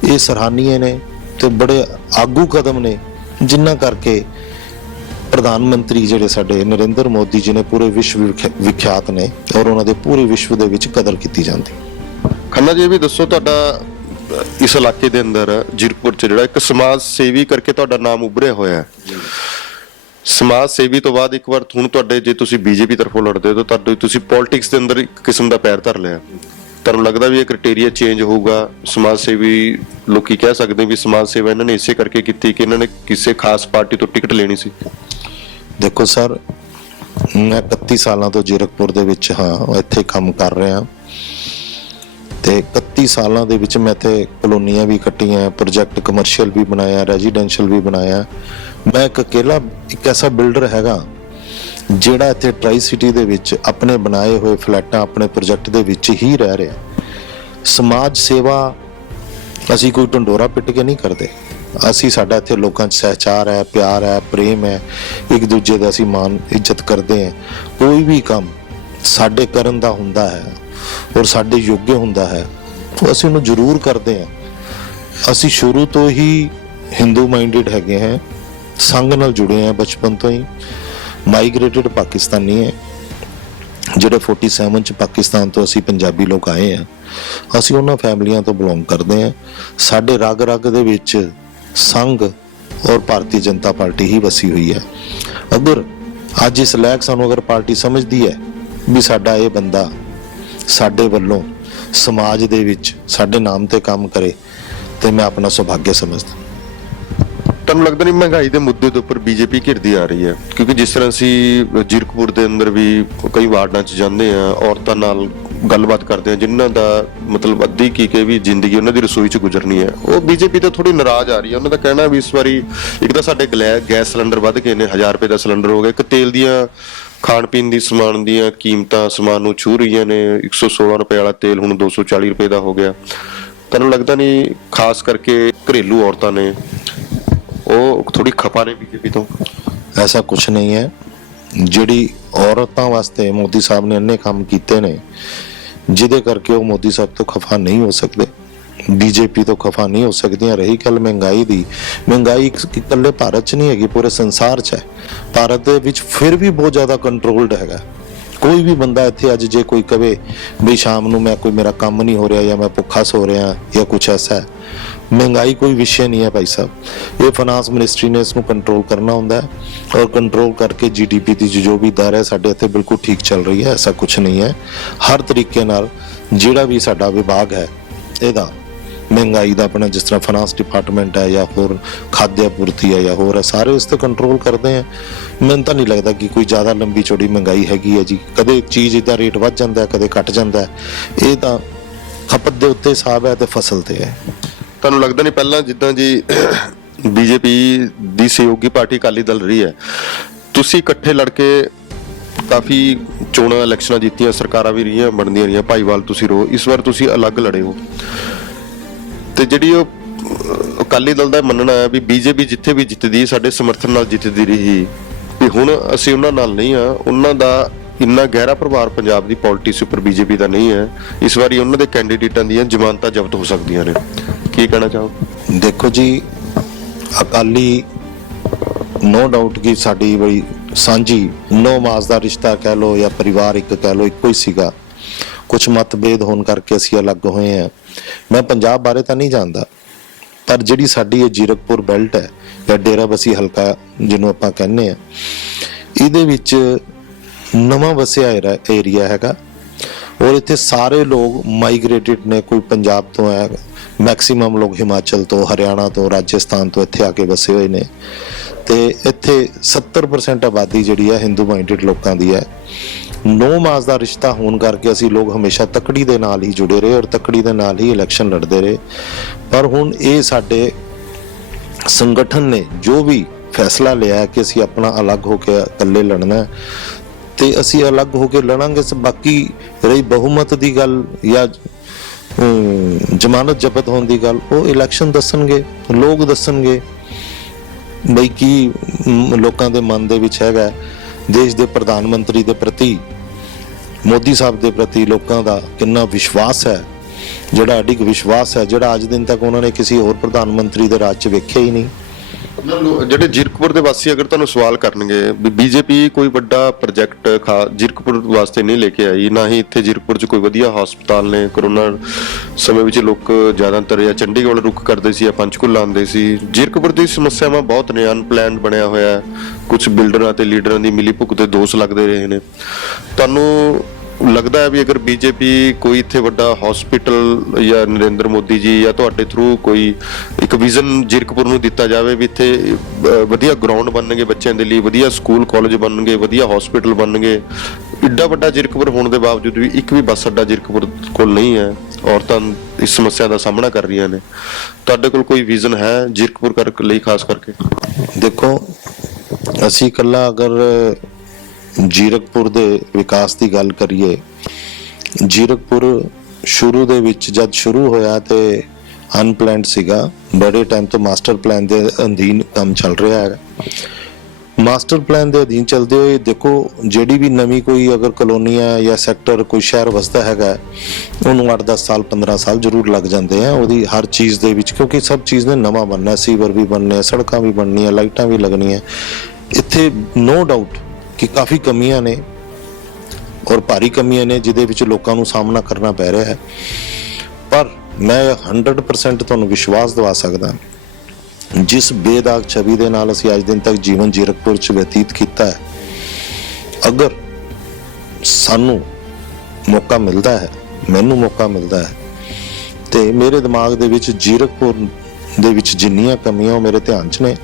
ਇਹ ਸਰਾਹਨੀय ਨੇ ਤੇ ਬੜੇ ਆਗੂ ਕਦਮ ਨੇ, ਜਿਨ੍ਹਾਂ ਕਰਕੇ ਪ੍ਰਧਾਨ ਮੰਤਰੀ ਜਿਹੜੇ ਸਾਡੇ ਨਰਿੰਦਰ ਮੋਦੀ ਜੀ ਨੇ ਪੂਰੇ ਵਿਸ਼ਵ ਵਿਖਿਆਤ ਨੇ ਔਰ ਉਹਨਾਂ ਦੇ ਪੂਰੇ ਵਿਸ਼ਵ ਦੇ ਵਿੱਚ ਕਦਰ ਕੀਤੀ ਜਾਂਦੀ। ਖੰਨਾ ਜੀ, ਇਹ ਵੀ ਦੱਸੋ, ਤੁਹਾਡਾ ਇਸ ਇਲਾਕੇ ਦੇ ਅੰਦਰ ਜੀਰਕਪੁਰ ਚ ਜਿਹੜਾ ਇੱਕ ਸਮਾਜ ਸੇਵੀ ਕਰਕੇ ਤੁਹਾਡਾ ਨਾਮ ਉੱਭਰਿਆ ਹੋਇਆ ਹੈ, ਸਮਾਜ ਸੇਵੀ ਤੋਂ ਬਾਅਦ ਇੱਕ ਵਾਰ ਹੁਣ ਤੁਹਾਡੇ, ਜੇ ਤੁਸੀਂ ਬੀਜੇਪੀ ਤਰਫੋਂ ਲੜਦੇ ਹੋ ਤਾਂ ਤੁਸੀਂ ਪੋਲਿਟਿਕਸ ਦੇ ਅੰਦਰ ਇੱਕ ਕਿਸਮ ਦਾ ਪੈਰ ਧਰ ਲਿਆ, ਤੁਹਾਨੂੰ ਲੱਗਦਾ ਵੀ ਇਹ ਕ੍ਰਾਈਟੇਰੀਆ ਚੇਂਜ ਹੋਊਗਾ? ਸਮਾਜ ਸੇਵੀ ਲੋਕੀ ਕਹਿ ਸਕਦੇ ਵੀ ਸਮਾਜ ਸੇਵਾ ਇਹਨਾਂ ਨੇ ਇਸੇ ਕਰਕੇ ਕੀਤੀ ਕਿ ਇਹਨਾਂ ਨੇ ਕਿਸੇ ਖਾਸ ਪਾਰਟੀ ਤੋਂ ਟਿਕਟ ਲੈਣੀ ਸੀ? ਦੇਖੋ ਸਰ, ਮੈਂ 31 ਸਾਲਾਂ ਤੋਂ ਜੀਰਕਪੁਰ ਦੇ ਵਿੱਚ ਹਾਂ, ਇੱਥੇ ਕੰਮ ਕਰ ਰਿਹਾ ਤੇ 31 ਸਾਲਾਂ ਦੇ ਵਿੱਚ ਮੈਂ ਇੱਥੇ ਕਲੋਨੀਆਂ ਵੀ ਕੱਟੀਆਂ, ਪ੍ਰੋਜੈਕਟ ਕਮਰਸ਼ੀਅਲ ਵੀ ਬਣਾਇਆ, ਰੈਜ਼ੀਡੈਂਸ਼ੀਅਲ ਵੀ ਬਣਾਇਆ। ਮੈਂ ਇੱਕ ਐਸਾ ਬਿਲਡਰ ਹੈਗਾ ਜਿਹੜਾ ਇੱਥੇ ਟਰਾਈ ਸਿਟੀ ਦੇ ਵਿੱਚ ਆਪਣੇ ਬਣਾਏ ਹੋਏ ਫਲੈਟਾਂ, ਆਪਣੇ ਪ੍ਰੋਜੈਕਟ ਦੇ ਵਿੱਚ ਹੀ ਰਹਿ ਰਿਹਾ। ਸਮਾਜ ਸੇਵਾ ਅਸੀਂ ਕੋਈ ਢੰਡੋਰਾ ਪਿੱਟ ਕੇ ਨਹੀਂ ਕਰਦੇ, ਅਸੀਂ, ਸਾਡਾ ਇੱਥੇ ਲੋਕਾਂ 'ਚ ਸਹਿਚਾਰ ਹੈ, ਪਿਆਰ ਹੈ, ਪ੍ਰੇਮ ਹੈ, ਇੱਕ ਦੂਜੇ ਦਾ ਅਸੀਂ ਮਾਣ ਇੱਜ਼ਤ ਕਰਦੇ ਹਾਂ। ਕੋਈ ਵੀ ਕੰਮ ਸਾਡੇ ਕਰਨ ਦਾ ਹੁੰਦਾ ਹੈ ਔਰ ਸਾਡੇ ਯੋਗ ਹੁੰਦਾ ਹੈ ਤਾਂ ਅਸੀਂ ਉਹਨੂੰ ਜ਼ਰੂਰ ਕਰਦੇ ਹਾਂ। ਅਸੀਂ ਸ਼ੁਰੂ ਤੋਂ ਹੀ ਹਿੰਦੂ ਮਾਈਂਡਡ ਹੈਗੇ ਹਾਂ, ਸੰਘ ਨਾਲ ਜੁੜੇ ਹਾਂ ਬਚਪਨ ਤੋਂ ਹੀ। ਮਾਈਗ੍ਰੇਟਡ ਪਾਕਿਸਤਾਨੀ ਹੈ, ਜਿਹੜੇ 47 ਚ ਪਾਕਿਸਤਾਨ ਤੋਂ ਅਸੀਂ ਪੰਜਾਬੀ ਲੋਕ ਆਏ ਹਾਂ, ਅਸੀਂ ਉਹਨਾਂ ਫੈਮਲੀਆਂ ਤੋਂ ਬਿਲੋਂਗ ਕਰਦੇ ਹਾਂ। ਸਾਡੇ ਰਗ ਰਗ ਦੇ ਵਿੱਚ ਸੰਘ ਔਰ ਭਾਰਤੀ ਜਨਤਾ ਪਾਰਟੀ ਹੀ ਵਸੀ ਹੋਈ ਹੈ। ਅਗਰ ਅੱਜ ਇਸ ਲਾਇਕ ਸਾਨੂੰ ਅਗਰ ਪਾਰਟੀ ਸਮਝਦੀ ਹੈ ਵੀ ਸਾਡਾ ਇਹ ਬੰਦਾ ਸਾਡੇ ਵੱਲੋਂ ਸਮਾਜ ਦੇ ਵਿੱਚ ਸਾਡੇ ਨਾਮ ਤੇ ਕੰਮ ਕਰੇ, ਤੇ ਮੈਂ ਆਪਣਾ ਸੁਭਾਗਿਆ ਸਮਝਦਾ। ਤੁਹਾਨੂੰ ਲੱਗਦਾ ਨਹੀਂ ਮਹਿੰਗਾਈ ਦੇ ਮੁੱਦੇ ਦੇ ਉੱਪਰ ਬੀਜੇਪੀ ਘਿਰਦੀ ਆ ਰਹੀ ਹੈ? ਕਿਉਂਕਿ ਜਿਸ ਤਰ੍ਹਾਂ ਅਸੀਂ ਜੀਰਕਪੁਰ ਦੇ ਅੰਦਰ ਵੀ ਕਈ ਵਾਰਡਾਂ 'ਚ ਜਾਂਦੇ ਆ, ਔਰਤਾਂ ਨਾਲ ਗੱਲਬਾਤ ਕਰਦੇ ਆ ਜਿਨ੍ਹਾਂ ਦਾ ਮਤਲਬ ਅੱਧੀ ਕੀ ਵੀ ਜ਼ਿੰਦਗੀ ਉਹਨਾਂ ਦੀ ਰਸੋਈ 'ਚ ਗੁਜ਼ਰਨੀ ਹੈ, ਉਹ ਬੀਜੇਪੀ ਤੋਂ ਥੋੜੀ ਨਾਰਾਜ਼ ਆ ਰਹੀ ਹੈ। ਉਹਨਾਂ ਦਾ ਕਹਿਣਾ ਵੀ ਇਸ ਵਾਰੀ ਇੱਕ ਤਾਂ ਸਾਡੇ ਗੈਸ ਸਿਲੰਡਰ ਵੱਧ ਗਏ ਨੇ, 1000 ਰੁਪਏ ਦਾ ਸਿਲੰਡਰ ਹੋ ਗਿਆ, ਇੱਕ ਤੇਲ ਦੀਆਂ ਖਾਣ ਪੀਣ ਦੀ ਸਮਾਨ ਦੀਆਂ ਕੀਮਤਾਂ ਸਮਾਨ ਨੂੰ ਛੂਹ ਰਹੀਆਂ ਨੇ। 116 ਰੁਪਏ ਵਾਲਾ ਤੇਲ ਹੁਣ 240 ਰੁਪਏ ਦਾ ਹੋ ਗਿਆ। ਤੁਹਾਨੂੰ ਲੱਗਦਾ ਨਹੀਂ ਖਾਸ ਕਰਕੇ ਘਰੇਲੂ ਔਰਤਾਂ ਨੇ ਉਹ ਥੋੜੀ ਖਪਾ ਨੇ ਬੀਜੇਪੀ ਤੋਂ? ਐਸਾ ਕੁਝ ਨਹੀਂ ਹੈ। ਜਿਹੜੀ ਔਰਤਾਂ ਵਾਸਤੇ ਮੋਦੀ ਸਾਹਿਬ ਨੇ ਇੰਨੇ ਕੰਮ ਕੀਤੇ ਨੇ ਜਿਹਦੇ ਕਰਕੇ ਉਹ ਮੋਦੀ ਸਾਹਿਬ ਤੋਂ ਖਫਾ ਨਹੀਂ ਹੋ ਸਕਦੇ, ਬੀਜੇਪੀ ਤੋਂ ਖਫਾ ਨਹੀਂ ਹੋ ਸਕਦੀਆਂ। ਰਹੀ ਗੱਲ ਮਹਿੰਗਾਈ ਦੀ, ਮਹਿੰਗਾਈ ਇਕੱਲੇ ਭਾਰਤ 'ਚ ਨਹੀਂ ਹੈਗੀ, ਪੂਰੇ ਸੰਸਾਰ 'ਚ ਹੈ। ਭਾਰਤ ਦੇ ਵਿੱਚ ਫਿਰ ਵੀ ਬਹੁਤ ਜ਼ਿਆਦਾ ਕੰਟਰੋਲਡ ਹੈਗਾ। ਕੋਈ ਵੀ ਬੰਦਾ ਇੱਥੇ ਅੱਜ ਜੇ ਕੋਈ ਕਵੇ ਵੀ ਸ਼ਾਮ ਨੂੰ ਮੇਰਾ ਕੰਮ ਨਹੀਂ ਹੋ ਰਿਹਾ ਜਾਂ ਮੈਂ ਭੁੱਖਾ ਸੋ ਰਿਹਾ ਜਾਂ ਕੁਛ ਐਸਾ ਹੈ, ਮਹਿੰਗਾਈ ਕੋਈ ਵਿਸ਼ੇ ਨਹੀਂ ਹੈ ਭਾਈ ਸਾਹਿਬ। ਇਹ ਫਾਈਨਾਂਸ ਮਿਨਿਸਟਰੀ ਨੇ ਇਸ ਨੂੰ ਕੰਟਰੋਲ ਕਰਨਾ ਹੁੰਦਾ ਹੈ ਔਰ ਕੰਟਰੋਲ ਕਰਕੇ GDP ਦੀ ਜੋ ਵੀ ਦਰ ਹੈ ਸਾਡੇ ਇੱਥੇ ਬਿਲਕੁਲ ਠੀਕ ਚੱਲ ਰਹੀ ਹੈ। ਐਸਾ ਕੁਛ ਨਹੀਂ ਹੈ। ਹਰ ਤਰੀਕੇ ਨਾਲ ਜਿਹੜਾ ਵੀ ਸਾਡਾ ਵਿਭਾਗ ਹੈ ਇਹਦਾ ਮਹਿੰਗਾਈ ਦਾ, ਆਪਣਾ ਜਿਸ ਤਰ੍ਹਾਂ ਫਾਈਨਾਂਸ ਡਿਪਾਰਟਮੈਂਟ ਹੈ ਜਾਂ ਹੋਰ ਖਾਦਿਆ ਪੂਰਤੀ ਹੈ ਜਾਂ ਹੋਰ ਹੈ, ਸਾਰੇ ਇਸ ਤੇ ਕੰਟਰੋਲ ਕਰਦੇ ਆ। ਮੈਨੂੰ ਤਾਂ ਨਹੀਂ ਲੱਗਦਾ ਕਿ ਕੋਈ ਜ਼ਿਆਦਾ ਲੰਬੀ ਚੌੜੀ ਮਹਿੰਗਾਈ ਹੈਗੀ ਹੈ ਜੀ। ਕਦੇ ਚੀਜ਼ ਦਾ ਰੇਟ ਵੱਧ ਜਾਂਦਾ, ਕਦੇ ਘਟ ਜਾਂਦਾ, ਇਹ ਤਾਂ ਖਪਤ ਦੇ ਉੱਤੇ ਹਿਸਾਬ ਹੈ ਤੇ ਫਸਲ ਤੇ ਹੈ। ਤੁਹਾਨੂੰ ਲੱਗਦਾ ਨਹੀਂ ਪਹਿਲਾਂ ਜਿੱਦਾਂ ਜੀ ਬੀਜੇਪੀ ਦੀ ਸਹਿਯੋਗੀ ਪਾਰਟੀ ਅਕਾਲੀ ਦਲ ਰਹੀ ਹੈ, ਤੁਸੀਂ ਇਕੱਠੇ ਲੜ ਕੇ ਕਾਫੀ ਚੋਣਾਂ ਇਲੈਕਸ਼ਨਾਂ ਜਿੱਤੀਆਂ, ਸਰਕਾਰਾਂ ਵੀ ਰਹੀਆਂ, ਬਣਦੀਆਂ ਰਹੀਆਂ, ਭਾਈਵਾਲ ਤੁਸੀਂ ਰਹੋ, ਇਸ ਵਾਰ ਤੁਸੀਂ ਅਲੱਗ ਲੜੇ ਹੋ। ਤੇ ਜਿਹੜੀ ਉਹ ਅਕਾਲੀ ਦਲ ਦਾ ਮੰਨਣਾ ਹੈ ਵੀ ਬੀਜੇਪੀ ਜਿੱਥੇ ਵੀ ਜਿੱਤਦੀ ਸਾਡੇ ਸਮਰਥਨ ਨਾਲ ਜਿੱਤਦੀ ਰਹੀ, ਵੀ ਹੁਣ ਅਸੀਂ ਉਹਨਾਂ ਨਾਲ ਨਹੀਂ ਆ, ਉਹਨਾਂ ਦਾ ਇੰਨਾ ਗਹਿਰਾ ਪ੍ਰਭਾਵ ਪੰਜਾਬ ਦੀ ਪੋਲਿਟਿਕਸ ਉੱਪਰ ਬੀਜੇਪੀ ਦਾ ਨਹੀਂ ਹੈ, ਇਸ ਵਾਰੀ ਉਹਨਾਂ ਦੇ ਕੈਂਡੀਡੇਟਾਂ ਦੀਆਂ ਜ਼ਮਾਨਤਾਂ ਜ਼ਬਤ ਹੋ ਸਕਦੀਆਂ ਨੇ। ਕੀ ਕਹਿਣਾ ਚਾਹੋ? ਦੇਖੋ ਜੀ, ਅਕਾਲੀ ਨੋ ਡਾਊਟ ਕਿ ਸਾਡੀ ਬੜੀ ਸਾਂਝੀ ਨੋ ਮਾਸ ਦਾ ਰਿਸ਼ਤਾ ਕਹਿ ਲਓ ਜਾਂ ਪਰਿਵਾਰ ਇੱਕ ਕਹਿ ਲਓ, ਇੱਕੋ ਹੀ ਸੀਗਾ। ਕੁਝ ਮਤਭੇਦ ਹੋਣ ਕਰਕੇ ਅਸੀਂ ਅਲੱਗ ਹੋਏ ਹਾਂ। ਮੈਂ ਪੰਜਾਬ ਬਾਰੇ ਤਾਂ ਨਹੀਂ ਜਾਣਦਾ, ਪਰ ਜਿਹੜੀ ਸਾਡੀ ਇਹ ਜੀਰਕਪੁਰ ਬੈਲਟ ਹੈ ਜਾਂ ਡੇਰਾਬੱਸੀ ਹਲਕਾ ਜਿਹਨੂੰ ਆਪਾਂ ਕਹਿੰਦੇ ਆ, ਇਹਦੇ ਵਿੱਚ ਨਵਾਂ ਵਸਿਆ ਏਰੀਆ ਹੈਗਾ ਔਰ ਇੱਥੇ ਸਾਰੇ ਲੋਕ ਮਾਈਗ੍ਰੇਟਿਡ ਨੇ। ਕੋਈ ਪੰਜਾਬ ਤੋਂ ਹੈ, ਮੈਕਸਿਮਮ ਲੋਕ ਹਿਮਾਚਲ ਤੋਂ, ਹਰਿਆਣਾ ਤੋਂ, ਰਾਜਸਥਾਨ ਤੋਂ ਇੱਥੇ ਆ ਕੇ ਵਸੇ ਹੋਏ ਨੇ। ਤੇ ਇੱਥੇ 70% ਆਬਾਦੀ ਜਿਹੜੀ ਹੈ ਹਿੰਦੂ ਮਾਈਂਡਡ ਲੋਕਾਂ ਦੀ ਹੈ। ਨੋ ਮਾਸ ਦਾ ਰਿਸ਼ਤਾ ਹੋਣ ਕਰਕੇ ਅਸੀਂ ਲੋਕ ਹਮੇਸ਼ਾ ਤੱਕੜੀ ਦੇ ਨਾਲ ਹੀ ਜੁੜੇ ਰਹੇ ਔਰ ਤੱਕੜੀ ਦੇ ਨਾਲ ਹੀ ਇਲੈਕਸ਼ਨ ਲੜਦੇ ਰਹੇ। ਪਰ ਹੁਣ ਇਹ ਸਾਡੇ ਸੰਗਠਨ ਨੇ ਜੋ ਵੀ ਫੈਸਲਾ ਲਿਆ ਕਿ ਅਸੀਂ ਆਪਣਾ ਅਲੱਗ ਹੋ ਕੇ ਇਕੱਲੇ ਲੜਨਾ, ਤੇ ਅਸੀਂ ਅਲੱਗ ਹੋ ਕੇ ਲੜਾਂਗੇ। ਬਾਕੀ ਰਹੀ ਬਹੁਮਤ ਦੀ ਗੱਲ ਜਾਂ ਜ਼ਮਾਨਤ ਜ਼ਬਤ ਹੋਣ ਦੀ ਗੱਲ, ਉਹ ਇਲੈਕਸ਼ਨ ਦੱਸਣਗੇ, ਲੋਕ ਦੱਸਣਗੇ ਬਈ ਕੀ ਲੋਕਾਂ ਦੇ ਮਨ ਦੇ ਵਿੱਚ ਹੈਗਾ। ਦੇਸ਼ ਦੇ ਪ੍ਰਧਾਨ ਮੰਤਰੀ ਦੇ ਪ੍ਰਤੀ, ਮੋਦੀ ਸਾਹਿਬ ਦੇ ਪ੍ਰਤੀ ਲੋਕਾਂ ਦਾ ਕਿੰਨਾ ਵਿਸ਼ਵਾਸ ਹੈ, ਜਿਹੜਾ ਅਡਿੱਗ ਵਿਸ਼ਵਾਸ ਹੈ, ਜਿਹੜਾ ਅੱਜ ਦਿਨ ਤੱਕ ਉਹਨਾਂ ਨੇ ਕਿਸੇ ਹੋਰ ਪ੍ਰਧਾਨ ਮੰਤਰੀ ਦੇ ਰਾਜ 'ਚ ਵੇਖਿਆ ਹੀ ਨਹੀਂ। ਜਿਹੜੇ ਜੀਰਕਪੁਰ ਦੇ ਵਾਸੀ ਅਗਰ ਤੁਹਾਨੂੰ ਸਵਾਲ ਕਰਨਗੇ ਵੀ ਬੀਜੇਪੀ ਕੋਈ ਵੱਡਾ ਪ੍ਰੋਜੈਕਟ ਜੀਰਕਪੁਰ ਵਾਸਤੇ ਨਹੀਂ ਲੈ ਕੇ ਆਈ, ਨਾ ਹੀ ਇੱਥੇ ਜੀਰਕਪੁਰ 'ਚ ਕੋਈ ਵਧੀਆ ਹਸਪਤਾਲ ਨੇ। ਕਰੋਨਾ ਸਮੇਂ ਵਿੱਚ ਲੋਕ ਜ਼ਿਆਦਾਤਰ ਜਾਂ ਚੰਡੀਗੜ੍ਹ ਵੱਲ ਰੁੱਖ ਕਰਦੇ ਸੀ ਜਾਂ ਪੰਚਕੂਲਾ ਆਉਂਦੇ ਸੀ। ਜੀਰਕਪੁਰ ਦੀ ਸਮੱਸਿਆਵਾਂ ਬਹੁਤ ਨੇ, ਅਨਪਲੈਨਡ ਬਣਿਆ ਹੋਇਆ, ਕੁਝ ਬਿਲਡਰਾਂ ਤੇ ਲੀਡਰਾਂ ਦੀ ਮਿਲੀ ਭੁਗਤ ਦੇ ਦੋਸ਼ ਲੱਗਦੇ ਰਹੇ ਨੇ। ਤੁਹਾਨੂੰ ਲੱਗਦਾ ਹੈ ਵੀ ਅਗਰ ਬੀਜੇਪੀ ਕੋਈ ਇੱਥੇ ਵੱਡਾ ਹਸਪੀਟਲ ਜਾਂ ਨਰਿੰਦਰ ਮੋਦੀ ਜੀ ਜਾਂ ਤੁਹਾਡੇ ਥਰੂ ਕੋਈ ਇੱਕ ਵਿਜ਼ਨ ਜੀਰਕਪੁਰ ਨੂੰ ਦਿੱਤਾ ਜਾਵੇ ਵੀ ਇੱਥੇ ਵਧੀਆ ਗਰਾਊਂਡ ਬਣਨਗੇ ਬੱਚਿਆਂ ਦੇ ਲਈ, ਵਧੀਆ ਸਕੂਲ ਕਾਲਜ ਬਣਨਗੇ, ਵਧੀਆ ਹਸਪੀਟਲ ਬਣਨਗੇ, ਇੱਡਾ ਵੱਡਾ ਜੀਰਕਪੁਰ ਹੋਣ ਦੇ ਬਾਵਜੂਦ ਵੀ ਇੱਕ ਵੀ ਬੱਸ ਅੱਡਾ ਜੀਰਕਪੁਰ ਕੋਲ ਨਹੀਂ ਹੈ, ਔਰਤਾਂ ਇਸ ਸਮੱਸਿਆ ਦਾ ਸਾਹਮਣਾ ਕਰ ਰਹੀਆਂ ਨੇ, ਤੁਹਾਡੇ ਕੋਲ ਕੋਈ ਵਿਜ਼ਨ ਹੈ ਜੀਰਕਪੁਰ ਲਈ ਖਾਸ ਕਰਕੇ? ਦੇਖੋ, ਅਸੀਂ ਇਕੱਲਾ ਅਗਰ ਜੀਰਕਪੁਰ ਦੇ ਵਿਕਾਸ ਦੀ ਗੱਲ ਕਰੀਏ, ਜੀਰਕਪੁਰ ਸ਼ੁਰੂ ਦੇ ਵਿੱਚ ਜਦ ਸ਼ੁਰੂ ਹੋਇਆ ਤੇ ਅਨਪਲੈਨਡ ਸੀਗਾ। ਬੜੇ ਟਾਈਮ ਤੋਂ ਮਾਸਟਰ ਪਲਾਨ ਦੇ ਅਧੀਨ ਕੰਮ ਚੱਲ ਰਿਹਾ ਹੈ। ਮਾਸਟਰ ਪਲਾਨ ਦੇ ਅਧੀਨ ਚੱਲਦੇ ਹੋਏ ਦੇਖੋ, ਜਿਹੜੀ ਵੀ ਨਵੀਂ ਕੋਈ ਅਗਰ ਕਲੋਨੀਆਂ ਜਾਂ ਸੈਕਟਰ ਕੋਈ ਸ਼ਹਿਰ ਵਸਦਾ ਹੈਗਾ, ਉਹਨੂੰ 8-10 ਸਾਲ 15 ਸਾਲ ਜ਼ਰੂਰ ਲੱਗ ਜਾਂਦੇ ਆ ਉਹਦੀ ਹਰ ਚੀਜ਼ ਦੇ ਵਿੱਚ, ਕਿਉਂਕਿ ਸਭ ਚੀਜ਼ ਨੇ ਨਵਾਂ ਬਣਨਾ, ਸੀਵਰ ਵੀ ਬਣਨੇ, ਸੜਕਾਂ ਵੀ ਬਣਨੀਆਂ, ਲਾਈਟਾਂ ਵੀ ਲੱਗਣੀਆਂ। ਇੱਥੇ ਨੋ ਡਾਊਟ ਕਿ ਕਾਫੀ ਕਮੀਆਂ ਨੇ ਔਰ ਭਾਰੀ ਕਮੀਆਂ ਨੇ ਜਿਹਦੇ ਵਿੱਚ ਲੋਕਾਂ ਨੂੰ ਸਾਹਮਣਾ ਕਰਨਾ ਪੈ ਰਿਹਾ ਹੈ। ਪਰ ਮੈਂ 100% ਤੁਹਾਨੂੰ ਵਿਸ਼ਵਾਸ ਦਿਵਾ ਸਕਦਾ, ਜਿਸ ਬੇਦਾਗ ਛਵੀ ਦੇ ਨਾਲ ਅਸੀਂ ਅੱਜ ਦਿਨ ਤੱਕ ਜੀਵਨ ਜੀਰਕਪੁਰ 'ਚ ਬਤੀਤ ਕੀਤਾ ਹੈ, ਅਗਰ ਸਾਨੂੰ ਮੌਕਾ ਮਿਲਦਾ ਹੈ, ਮੈਨੂੰ ਮੌਕਾ ਮਿਲਦਾ ਹੈ, ਤੇ ਮੇਰੇ ਦਿਮਾਗ ਦੇ ਵਿੱਚ ਜੀਰਕਪੁਰ ਦੇ ਵਿੱਚ ਜਿੰਨੀਆਂ ਕਮੀਆਂ ਉਹ ਮੇਰੇ ਧਿਆਨ 'ਚ ਨੇ।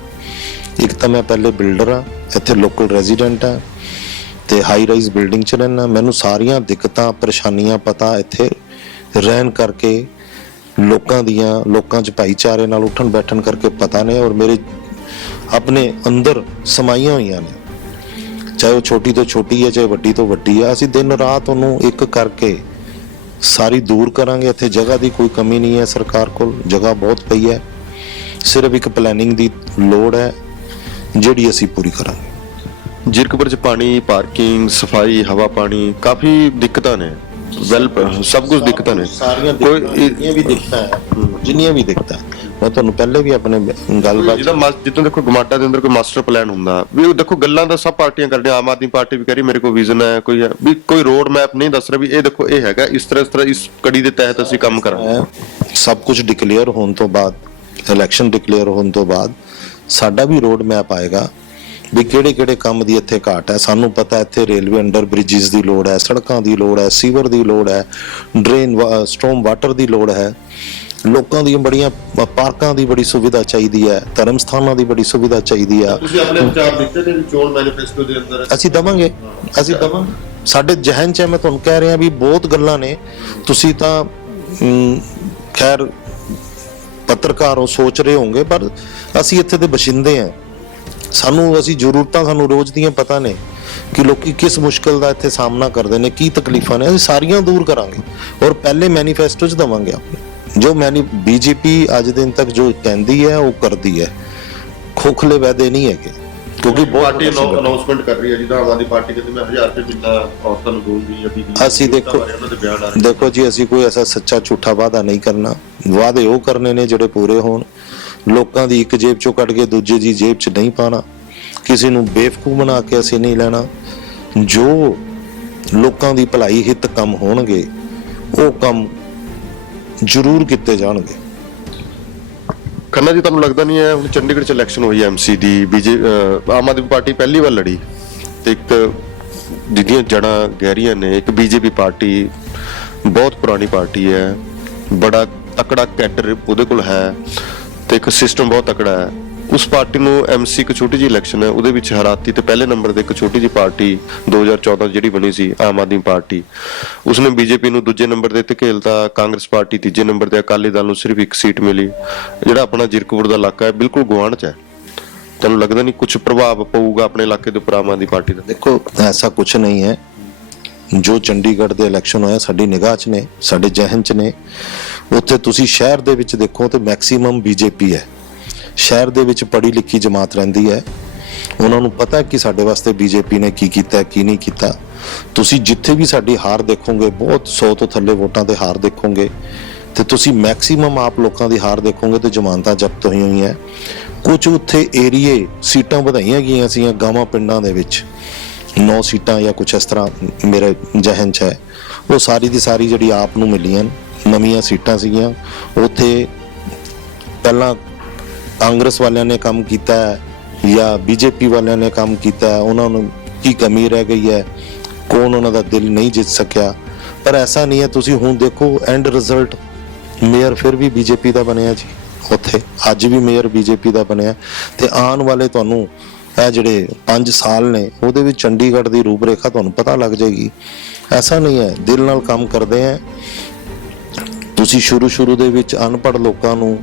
ਇੱਕ ਤਾਂ ਮੈਂ ਪਹਿਲੇ ਬਿਲਡਰ ਹਾਂ, ਇੱਥੇ ਲੋਕਲ ਰੈਜ਼ੀਡੈਂਟ ਹਾਂ ਤੇ ਹਾਈ ਰਾਈਜ਼ ਬਿਲਡਿੰਗ 'ਚ ਰਹਿਣਾ। ਮੈਨੂੰ ਸਾਰੀਆਂ ਦਿੱਕਤਾਂ ਪਰੇਸ਼ਾਨੀਆਂ ਪਤਾ, ਇੱਥੇ ਰਹਿਣ ਕਰਕੇ ਲੋਕਾਂ 'ਚ ਭਾਈਚਾਰੇ ਨਾਲ ਉੱਠਣ ਬੈਠਣ ਕਰਕੇ ਪਤਾ ਨੇ ਔਰ ਮੇਰੇ ਆਪਣੇ ਅੰਦਰ ਸਮਾਈਆਂ ਹੋਈਆਂ ਨੇ, ਚਾਹੇ ਉਹ ਛੋਟੀ ਤੋਂ ਛੋਟੀ ਹੈ, ਚਾਹੇ ਵੱਡੀ ਤੋਂ ਵੱਡੀ ਹੈ। ਅਸੀਂ ਦਿਨ ਰਾਤ ਉਹਨੂੰ ਇੱਕ ਕਰਕੇ ਸਾਰੀ ਦੂਰ ਕਰਾਂਗੇ। ਇੱਥੇ ਜਗ੍ਹਾ ਦੀ ਕੋਈ ਕਮੀ ਨਹੀਂ ਹੈ, ਸਰਕਾਰ ਕੋਲ ਜਗ੍ਹਾ ਬਹੁਤ ਪਈ ਹੈ, ਸਿਰਫ ਇੱਕ ਪਲੈਨਿੰਗ ਦੀ ਲੋੜ ਹੈ ਜਿਹੜੀ ਅਸੀਂ ਪੂਰੀ ਕਰਾਂਗੇ। ਜੀਰਕਪੁਰ 'ਚ ਪਾਣੀ, ਪਾਰਕਿੰਗ, ਸਫਾਈ, ਹਵਾ ਪਾਣੀ, ਕਾਫੀ ਦਿੱਕਤਾਂ ਨੇ, ਸਭ ਕੁਝ ਦਿੱਕਤਾਂ ਨੇ। ਜਿੰਨੀਆਂ ਵੀ ਦਿੱਕਤਾਂ ਮੈਂ ਤੁਹਾਨੂੰ ਪਹਿਲੇ ਵੀ ਆਪਣੇ ਗੱਲਬਾਤ ਜਿੱਦਾਂ ਦੇਖੋ ਗਮਾਡਾ ਦੇ ਅੰਦਰ ਕੋਈ ਮਾਸਟਰ ਪਲਾਨ ਹੁੰਦਾ ਵੀ, ਉਹ ਦੇਖੋ ਗੱਲਾਂ ਤਾਂ ਸਭ ਪਾਰਟੀਆਂ ਕਰਦੀਆਂ। ਆਮ ਆਦਮੀ ਪਾਰਟੀ ਵੀ ਕਹ ਰਹੀ ਮੇਰੇ ਕੋਲ ਵਿਜ਼ਨ ਹੈ, ਕੋਈ ਰੋਡ ਮੈਪ ਨਹੀਂ ਦੱਸ ਰਿਹਾ ਵੀ ਇਹ ਦੇਖੋ ਇਹ ਹੈਗਾ, ਇਸ ਤਰ੍ਹਾਂ ਇਸ ਕੜੀ ਦੇ ਤਹਿਤ ਅਸੀਂ ਕੰਮ ਕਰਾਂਗੇ। ਸਭ ਕੁਝ ਡਿਕਲੇਅਰ ਹੋਣ ਤੋਂ ਬਾਅਦ, ਇਲੈਕਸ਼ਨ ਡਿਕਲੇਅਰ ਹੋਣ ਤੋਂ ਬਾਅਦ ਸਾਡਾ ਵੀ ਰੋਡ ਮੈਪ ਆਏਗਾ ਵੀ ਕਿਹੜੇ ਕੰਮ ਦੀ ਇੱਥੇ ਘਾਟ ਹੈ। ਸਾਨੂੰ ਪਤਾ ਇੱਥੇ ਰੇਲਵੇ ਅੰਡਰ ਬ੍ਰਿਜਿਸ ਦੀ ਲੋੜ ਹੈ, ਸੜਕਾਂ ਦੀ ਲੋੜ ਹੈ, ਸੀਵਰ ਦੀ ਲੋੜ ਹੈ, ਡਰੇਨ ਸਟੋਮ ਵਾਟਰ ਦੀ ਲੋੜ ਹੈ, ਲੋਕਾਂ ਦੀਆਂ ਬੜੀਆਂ ਪਾਰਕਾਂ ਦੀ ਬੜੀ ਸੁਵਿਧਾ ਚਾਹੀਦੀ ਹੈ, ਧਰਮ ਸਥਾਨਾਂ ਦੀ ਬੜੀ ਸੁਵਿਧਾ ਚਾਹੀਦੀ ਆ। ਤੁਸੀਂ ਆਪਣੇ ਵਿਚਾਰ ਦਿੱਤੇ ਨੇ ਚੋਣ ਮੈਨੀਫੈਸਟੋ ਦੇ ਅੰਦਰ? ਅਸੀਂ ਦਵਾਂਗੇ। ਸਾਡੇ ਜਹਨ 'ਚ ਮੈਂ ਤੁਹਾਨੂੰ ਕਹਿ ਰਿਹਾ ਵੀ ਬਹੁਤ ਗੱਲਾਂ ਨੇ। ਤੁਸੀਂ ਤਾਂ ਖੈਰ ਪੱਤਰਕਾਰੋਂ ਸੋਚ ਰਹੇ ਹੋਵੋਗੇ, ਪਰ ਅਸੀਂ ਇੱਥੇ ਦੇ ਬਸ਼ਿੰਦੇ ਹਾਂ। ਅਸੀਂ ਜ਼ਰੂਰਤਾਂ ਸਾਨੂੰ ਰੋਜ਼ ਦੀਆਂ ਪਤਾ ਨੇ ਕਿ ਲੋਕੀ ਕਿਸ ਮੁਸ਼ਕਲ ਦਾ ਇੱਥੇ ਸਾਹਮਣਾ ਕਰਦੇ ਨੇ, ਕੀ ਤਕਲੀਫਾਂ ਨੇ, ਅਸੀਂ ਸਾਰੀਆਂ ਦੂਰ ਕਰਾਂਗੇ ਔਰ ਪਹਿਲੇ ਮੈਨੀਫੈਸਟੋ 'ਚ ਦਵਾਂਗੇ ਆਪਣੇ। ਜੋ ਬੀਜੇਪੀ ਅੱਜ ਦਿਨ ਤੱਕ ਜੋ ਕਹਿੰਦੀ ਹੈ ਉਹ ਕਰਦੀ ਹੈ, ਖੋਖਲੇ ਵਾਅਦੇ ਨਹੀਂ ਹੈਗੇ। ਕਿਉਂਕਿ ਪਾਰਟੀ ਅਨਾਉਂਸਮੈਂਟ ਕਰ ਰਹੀ ਹੈ, ਜਿੱਦਾਂ ਆਮ ਆਦਮੀ ਪਾਰਟੀ ਕਹਿੰਦੀ ਮੈਂ 1000 ਰੁਪਏ ਦਿੰਦਾ ਔਰਤਾਂ ਨੂੰ ਦਊਂਗੀ ਜਾਂ ਬੀਬੀ। ਅਸੀਂ ਦੇਖੋ ਜੀ, ਅਸੀਂ ਕੋਈ ਐਸਾ ਸੱਚਾ ਝੂਠਾ ਵਾਅਦਾ ਨਹੀਂ ਕਰਨਾ। ਵਾਅਦੇ ਉਹ ਕਰਨੇ ਨੇ ਜਿਹੜੇ ਪੂਰੇ ਹੋਣ। ਲੋਕਾਂ ਦੀ ਇੱਕ ਜੇਬ ਚੋਂ ਕੱਢ ਕੇ ਦੂਜੇ ਦੀ ਜੇਬ 'ਚ ਨਹੀਂ ਪਾਣਾ। ਕਿਸੇ ਨੂੰ ਬੇਵਕੂਫ ਬਣਾ ਕੇ ਅਸੀਂ ਨਹੀਂ ਲੈਣਾ। ਜੋ ਲੋਕਾਂ ਦੀ ਭਲਾਈ ਹਿੱਤ ਕੰਮ ਹੋਣਗੇ ਉਹ ਕੰਮ ਜ਼ਰੂਰ ਕੀਤੇ ਜਾਣਗੇ। ਖੰਨਾ ਜੀ, ਤੁਹਾਨੂੰ ਲੱਗਦਾ ਨਹੀਂ ਹੈ ਹੁਣ ਚੰਡੀਗੜ੍ਹ 'ਚ ਇਲੈਕਸ਼ਨ ਹੋਈ ਐਮਸੀ ਦੀ, ਆਮ ਆਦਮੀ ਪਾਰਟੀ ਪਹਿਲੀ ਵਾਰ ਲੜੀ ਤੇ ਇੱਕ ਜਿਹਦੀਆਂ ਜੜ੍ਹਾਂ ਗਹਿਰੀਆਂ ਨੇ, ਇੱਕ ਬੀਜੇਪੀ ਪਾਰਟੀ ਬਹੁਤ ਪੁਰਾਣੀ ਪਾਰਟੀ ਹੈ, ਬੜਾ ਤਕੜਾ ਕੈਡਰ ਉਹਦੇ ਕੋਲ ਹੈ ਤੇ ਇੱਕ ਸਿਸਟਮ ਬਹੁਤ ਤਕੜਾ ਹੈ, ਉਸ ਪਾਰਟੀ ਨੂੰ ਐਮਸੀ ਇੱਕ ਛੋਟੀ ਜਿਹੀ ਇਲੈਕਸ਼ਨ ਹੈ ਉਹਦੇ ਵਿੱਚ ਹਰਾਤੀ ਤੇ ਪਹਿਲੇ ਨੰਬਰ ਤੇ ਇੱਕ ਛੋਟੀ ਜਿਹੀ ਪਾਰਟੀ 2014 ਜਿਹੜੀ ਬਣੀ ਸੀ ਆਮ ਆਦਮੀ ਪਾਰਟੀ, ਉਸਨੇ ਬੀਜੇਪੀ ਨੂੰ ਦੂਜੇ ਨੰਬਰ ਤੇ ਧਕੇਲਤਾ, ਕਾਂਗਰਸ ਪਾਰਟੀ ਤੀਜੇ ਨੰਬਰ ਤੇ, ਅਕਾਲੀ ਦਲ ਨੂੰ ਸਿਰਫ ਇੱਕ ਸੀਟ ਮਿਲੀ। ਜਿਹੜਾ ਆਪਣਾ ਜ਼ੀਰਕਪੁਰ ਦਾ ਇਲਾਕਾ ਹੈ ਬਿਲਕੁਲ ਗੁਆਂਢ 'ਚ ਹੈ, ਤੁਹਾਨੂੰ ਲੱਗਦਾ ਨਹੀਂ ਕੁਝ ਪ੍ਰਭਾਵ ਪਊਗਾ ਆਪਣੇ ਇਲਾਕੇ ਦੇ ਉੱਪਰ ਆਮ ਆਦਮੀ ਪਾਰਟੀ ਦਾ? ਦੇਖੋ, ਐਸਾ ਕੁਝ ਨਹੀਂ ਹੈ। ਜੋ ਚੰਡੀਗੜ੍ਹ ਦੇ ਇਲੈਕਸ਼ਨ ਹੋਇਆ ਸਾਡੀ ਨਿਗਾਹ 'ਚ ਨੇ, ਸਾਡੇ ਜ਼ਿਹਨ 'ਚ ਨੇ। ਉੱਥੇ ਤੁਸੀਂ ਸ਼ਹਿਰ ਦੇ ਵਿੱਚ ਦੇਖੋ ਤੇ ਮੈਕਸਿਮਮ ਬੀਜੇਪੀ ਹੈ। ਸ਼ਹਿਰ ਦੇ ਵਿੱਚ ਪੜ੍ਹੀ ਲਿਖੀ ਜਮਾਤ ਰਹਿੰਦੀ ਹੈ, ਉਹਨਾਂ ਨੂੰ ਪਤਾ ਕਿ ਸਾਡੇ ਵਾਸਤੇ ਬੀਜੇਪੀ ਨੇ ਕੀ ਕੀਤਾ ਕੀ ਨਹੀਂ ਕੀਤਾ। ਤੁਸੀਂ ਜਿੱਥੇ ਵੀ ਸਾਡੀ ਹਾਰ ਦੇਖੋਗੇ, ਬਹੁਤ 100 ਤੋਂ ਥੱਲੇ ਵੋਟਾਂ ਤੇ ਹਾਰ ਦੇਖੋਗੇ, ਤੇ ਤੁਸੀਂ ਮੈਕਸਿਮਮ ਆਪ ਲੋਕਾਂ ਦੀ ਹਾਰ ਦੇਖੋਗੇ ਤੇ ਜ਼ਮਾਨਤਾਂ ਜ਼ਬਤ ਹੋਈਆਂ ਹੋਈਆਂ। ਕੁਝ ਉੱਥੇ ਏਰੀਏ ਸੀਟਾਂ ਵਧਾਈਆਂ ਗਈਆਂ ਸੀਗੀਆਂ ਗਾਵਾਂ ਪਿੰਡਾਂ ਦੇ ਵਿੱਚ, 9 ਸੀਟਾਂ ਜਾਂ ਕੁਝ ਇਸ ਤਰ੍ਹਾਂ ਮੇਰੇ ਜ਼ਿਹਨ 'ਚ ਹੈ, ਉਹ ਸਾਰੀ ਦੀ ਸਾਰੀ ਜਿਹੜੀ ਆਪ ਨੂੰ ਮਿਲੀਆਂ ਨਵੀਆਂ ਸੀਟਾਂ ਸੀਗੀਆਂ। ਉੱਥੇ ਪਹਿਲਾਂ ਕਾਂਗਰਸ ਵਾਲਿਆਂ ਨੇ ਕੰਮ ਕੀਤਾ ਹੈ ਜਾਂ ਬੀਜੇਪੀ ਵਾਲਿਆਂ ਨੇ ਕੰਮ ਕੀਤਾ ਹੈ, ਉਹਨਾਂ ਨੂੰ ਕੀ ਕਮੀ ਰਹਿ ਗਈ ਹੈ, ਕੌਣ ਉਹਨਾਂ ਦਾ ਦਿਲ ਨਹੀਂ ਜਿੱਤ ਸਕਿਆ। ਪਰ ਐਸਾ ਨਹੀਂ ਹੈ। ਤੁਸੀਂ ਹੁਣ ਦੇਖੋ ਐਂਡ ਰਿਜ਼ਲਟ, ਮੇਅਰ ਫਿਰ ਵੀ ਬੀਜੇਪੀ ਦਾ ਬਣਿਆ ਜੀ, ਉੱਥੇ ਅੱਜ ਵੀ ਮੇਅਰ ਬੀਜੇਪੀ ਦਾ ਬਣਿਆ। ਤੇ ਆਉਣ ਵਾਲੇ ਤੁਹਾਨੂੰ ਇਹ ਜਿਹੜੇ 5 ਸਾਲ ਨੇ ਉਹਦੇ ਵਿੱਚ ਚੰਡੀਗੜ੍ਹ ਦੀ ਰੂਪਰੇਖਾ ਤੁਹਾਨੂੰ ਪਤਾ ਲੱਗ ਜਾਏਗੀ। ਐਸਾ ਨਹੀਂ ਹੈ, ਦਿਲ ਨਾਲ ਕੰਮ ਕਰਦੇ ਆ। ਤੁਸੀਂ ਸ਼ੁਰੂ ਦੇ ਵਿੱਚ ਅਨਪੜ੍ਹ ਲੋਕਾਂ ਨੂੰ,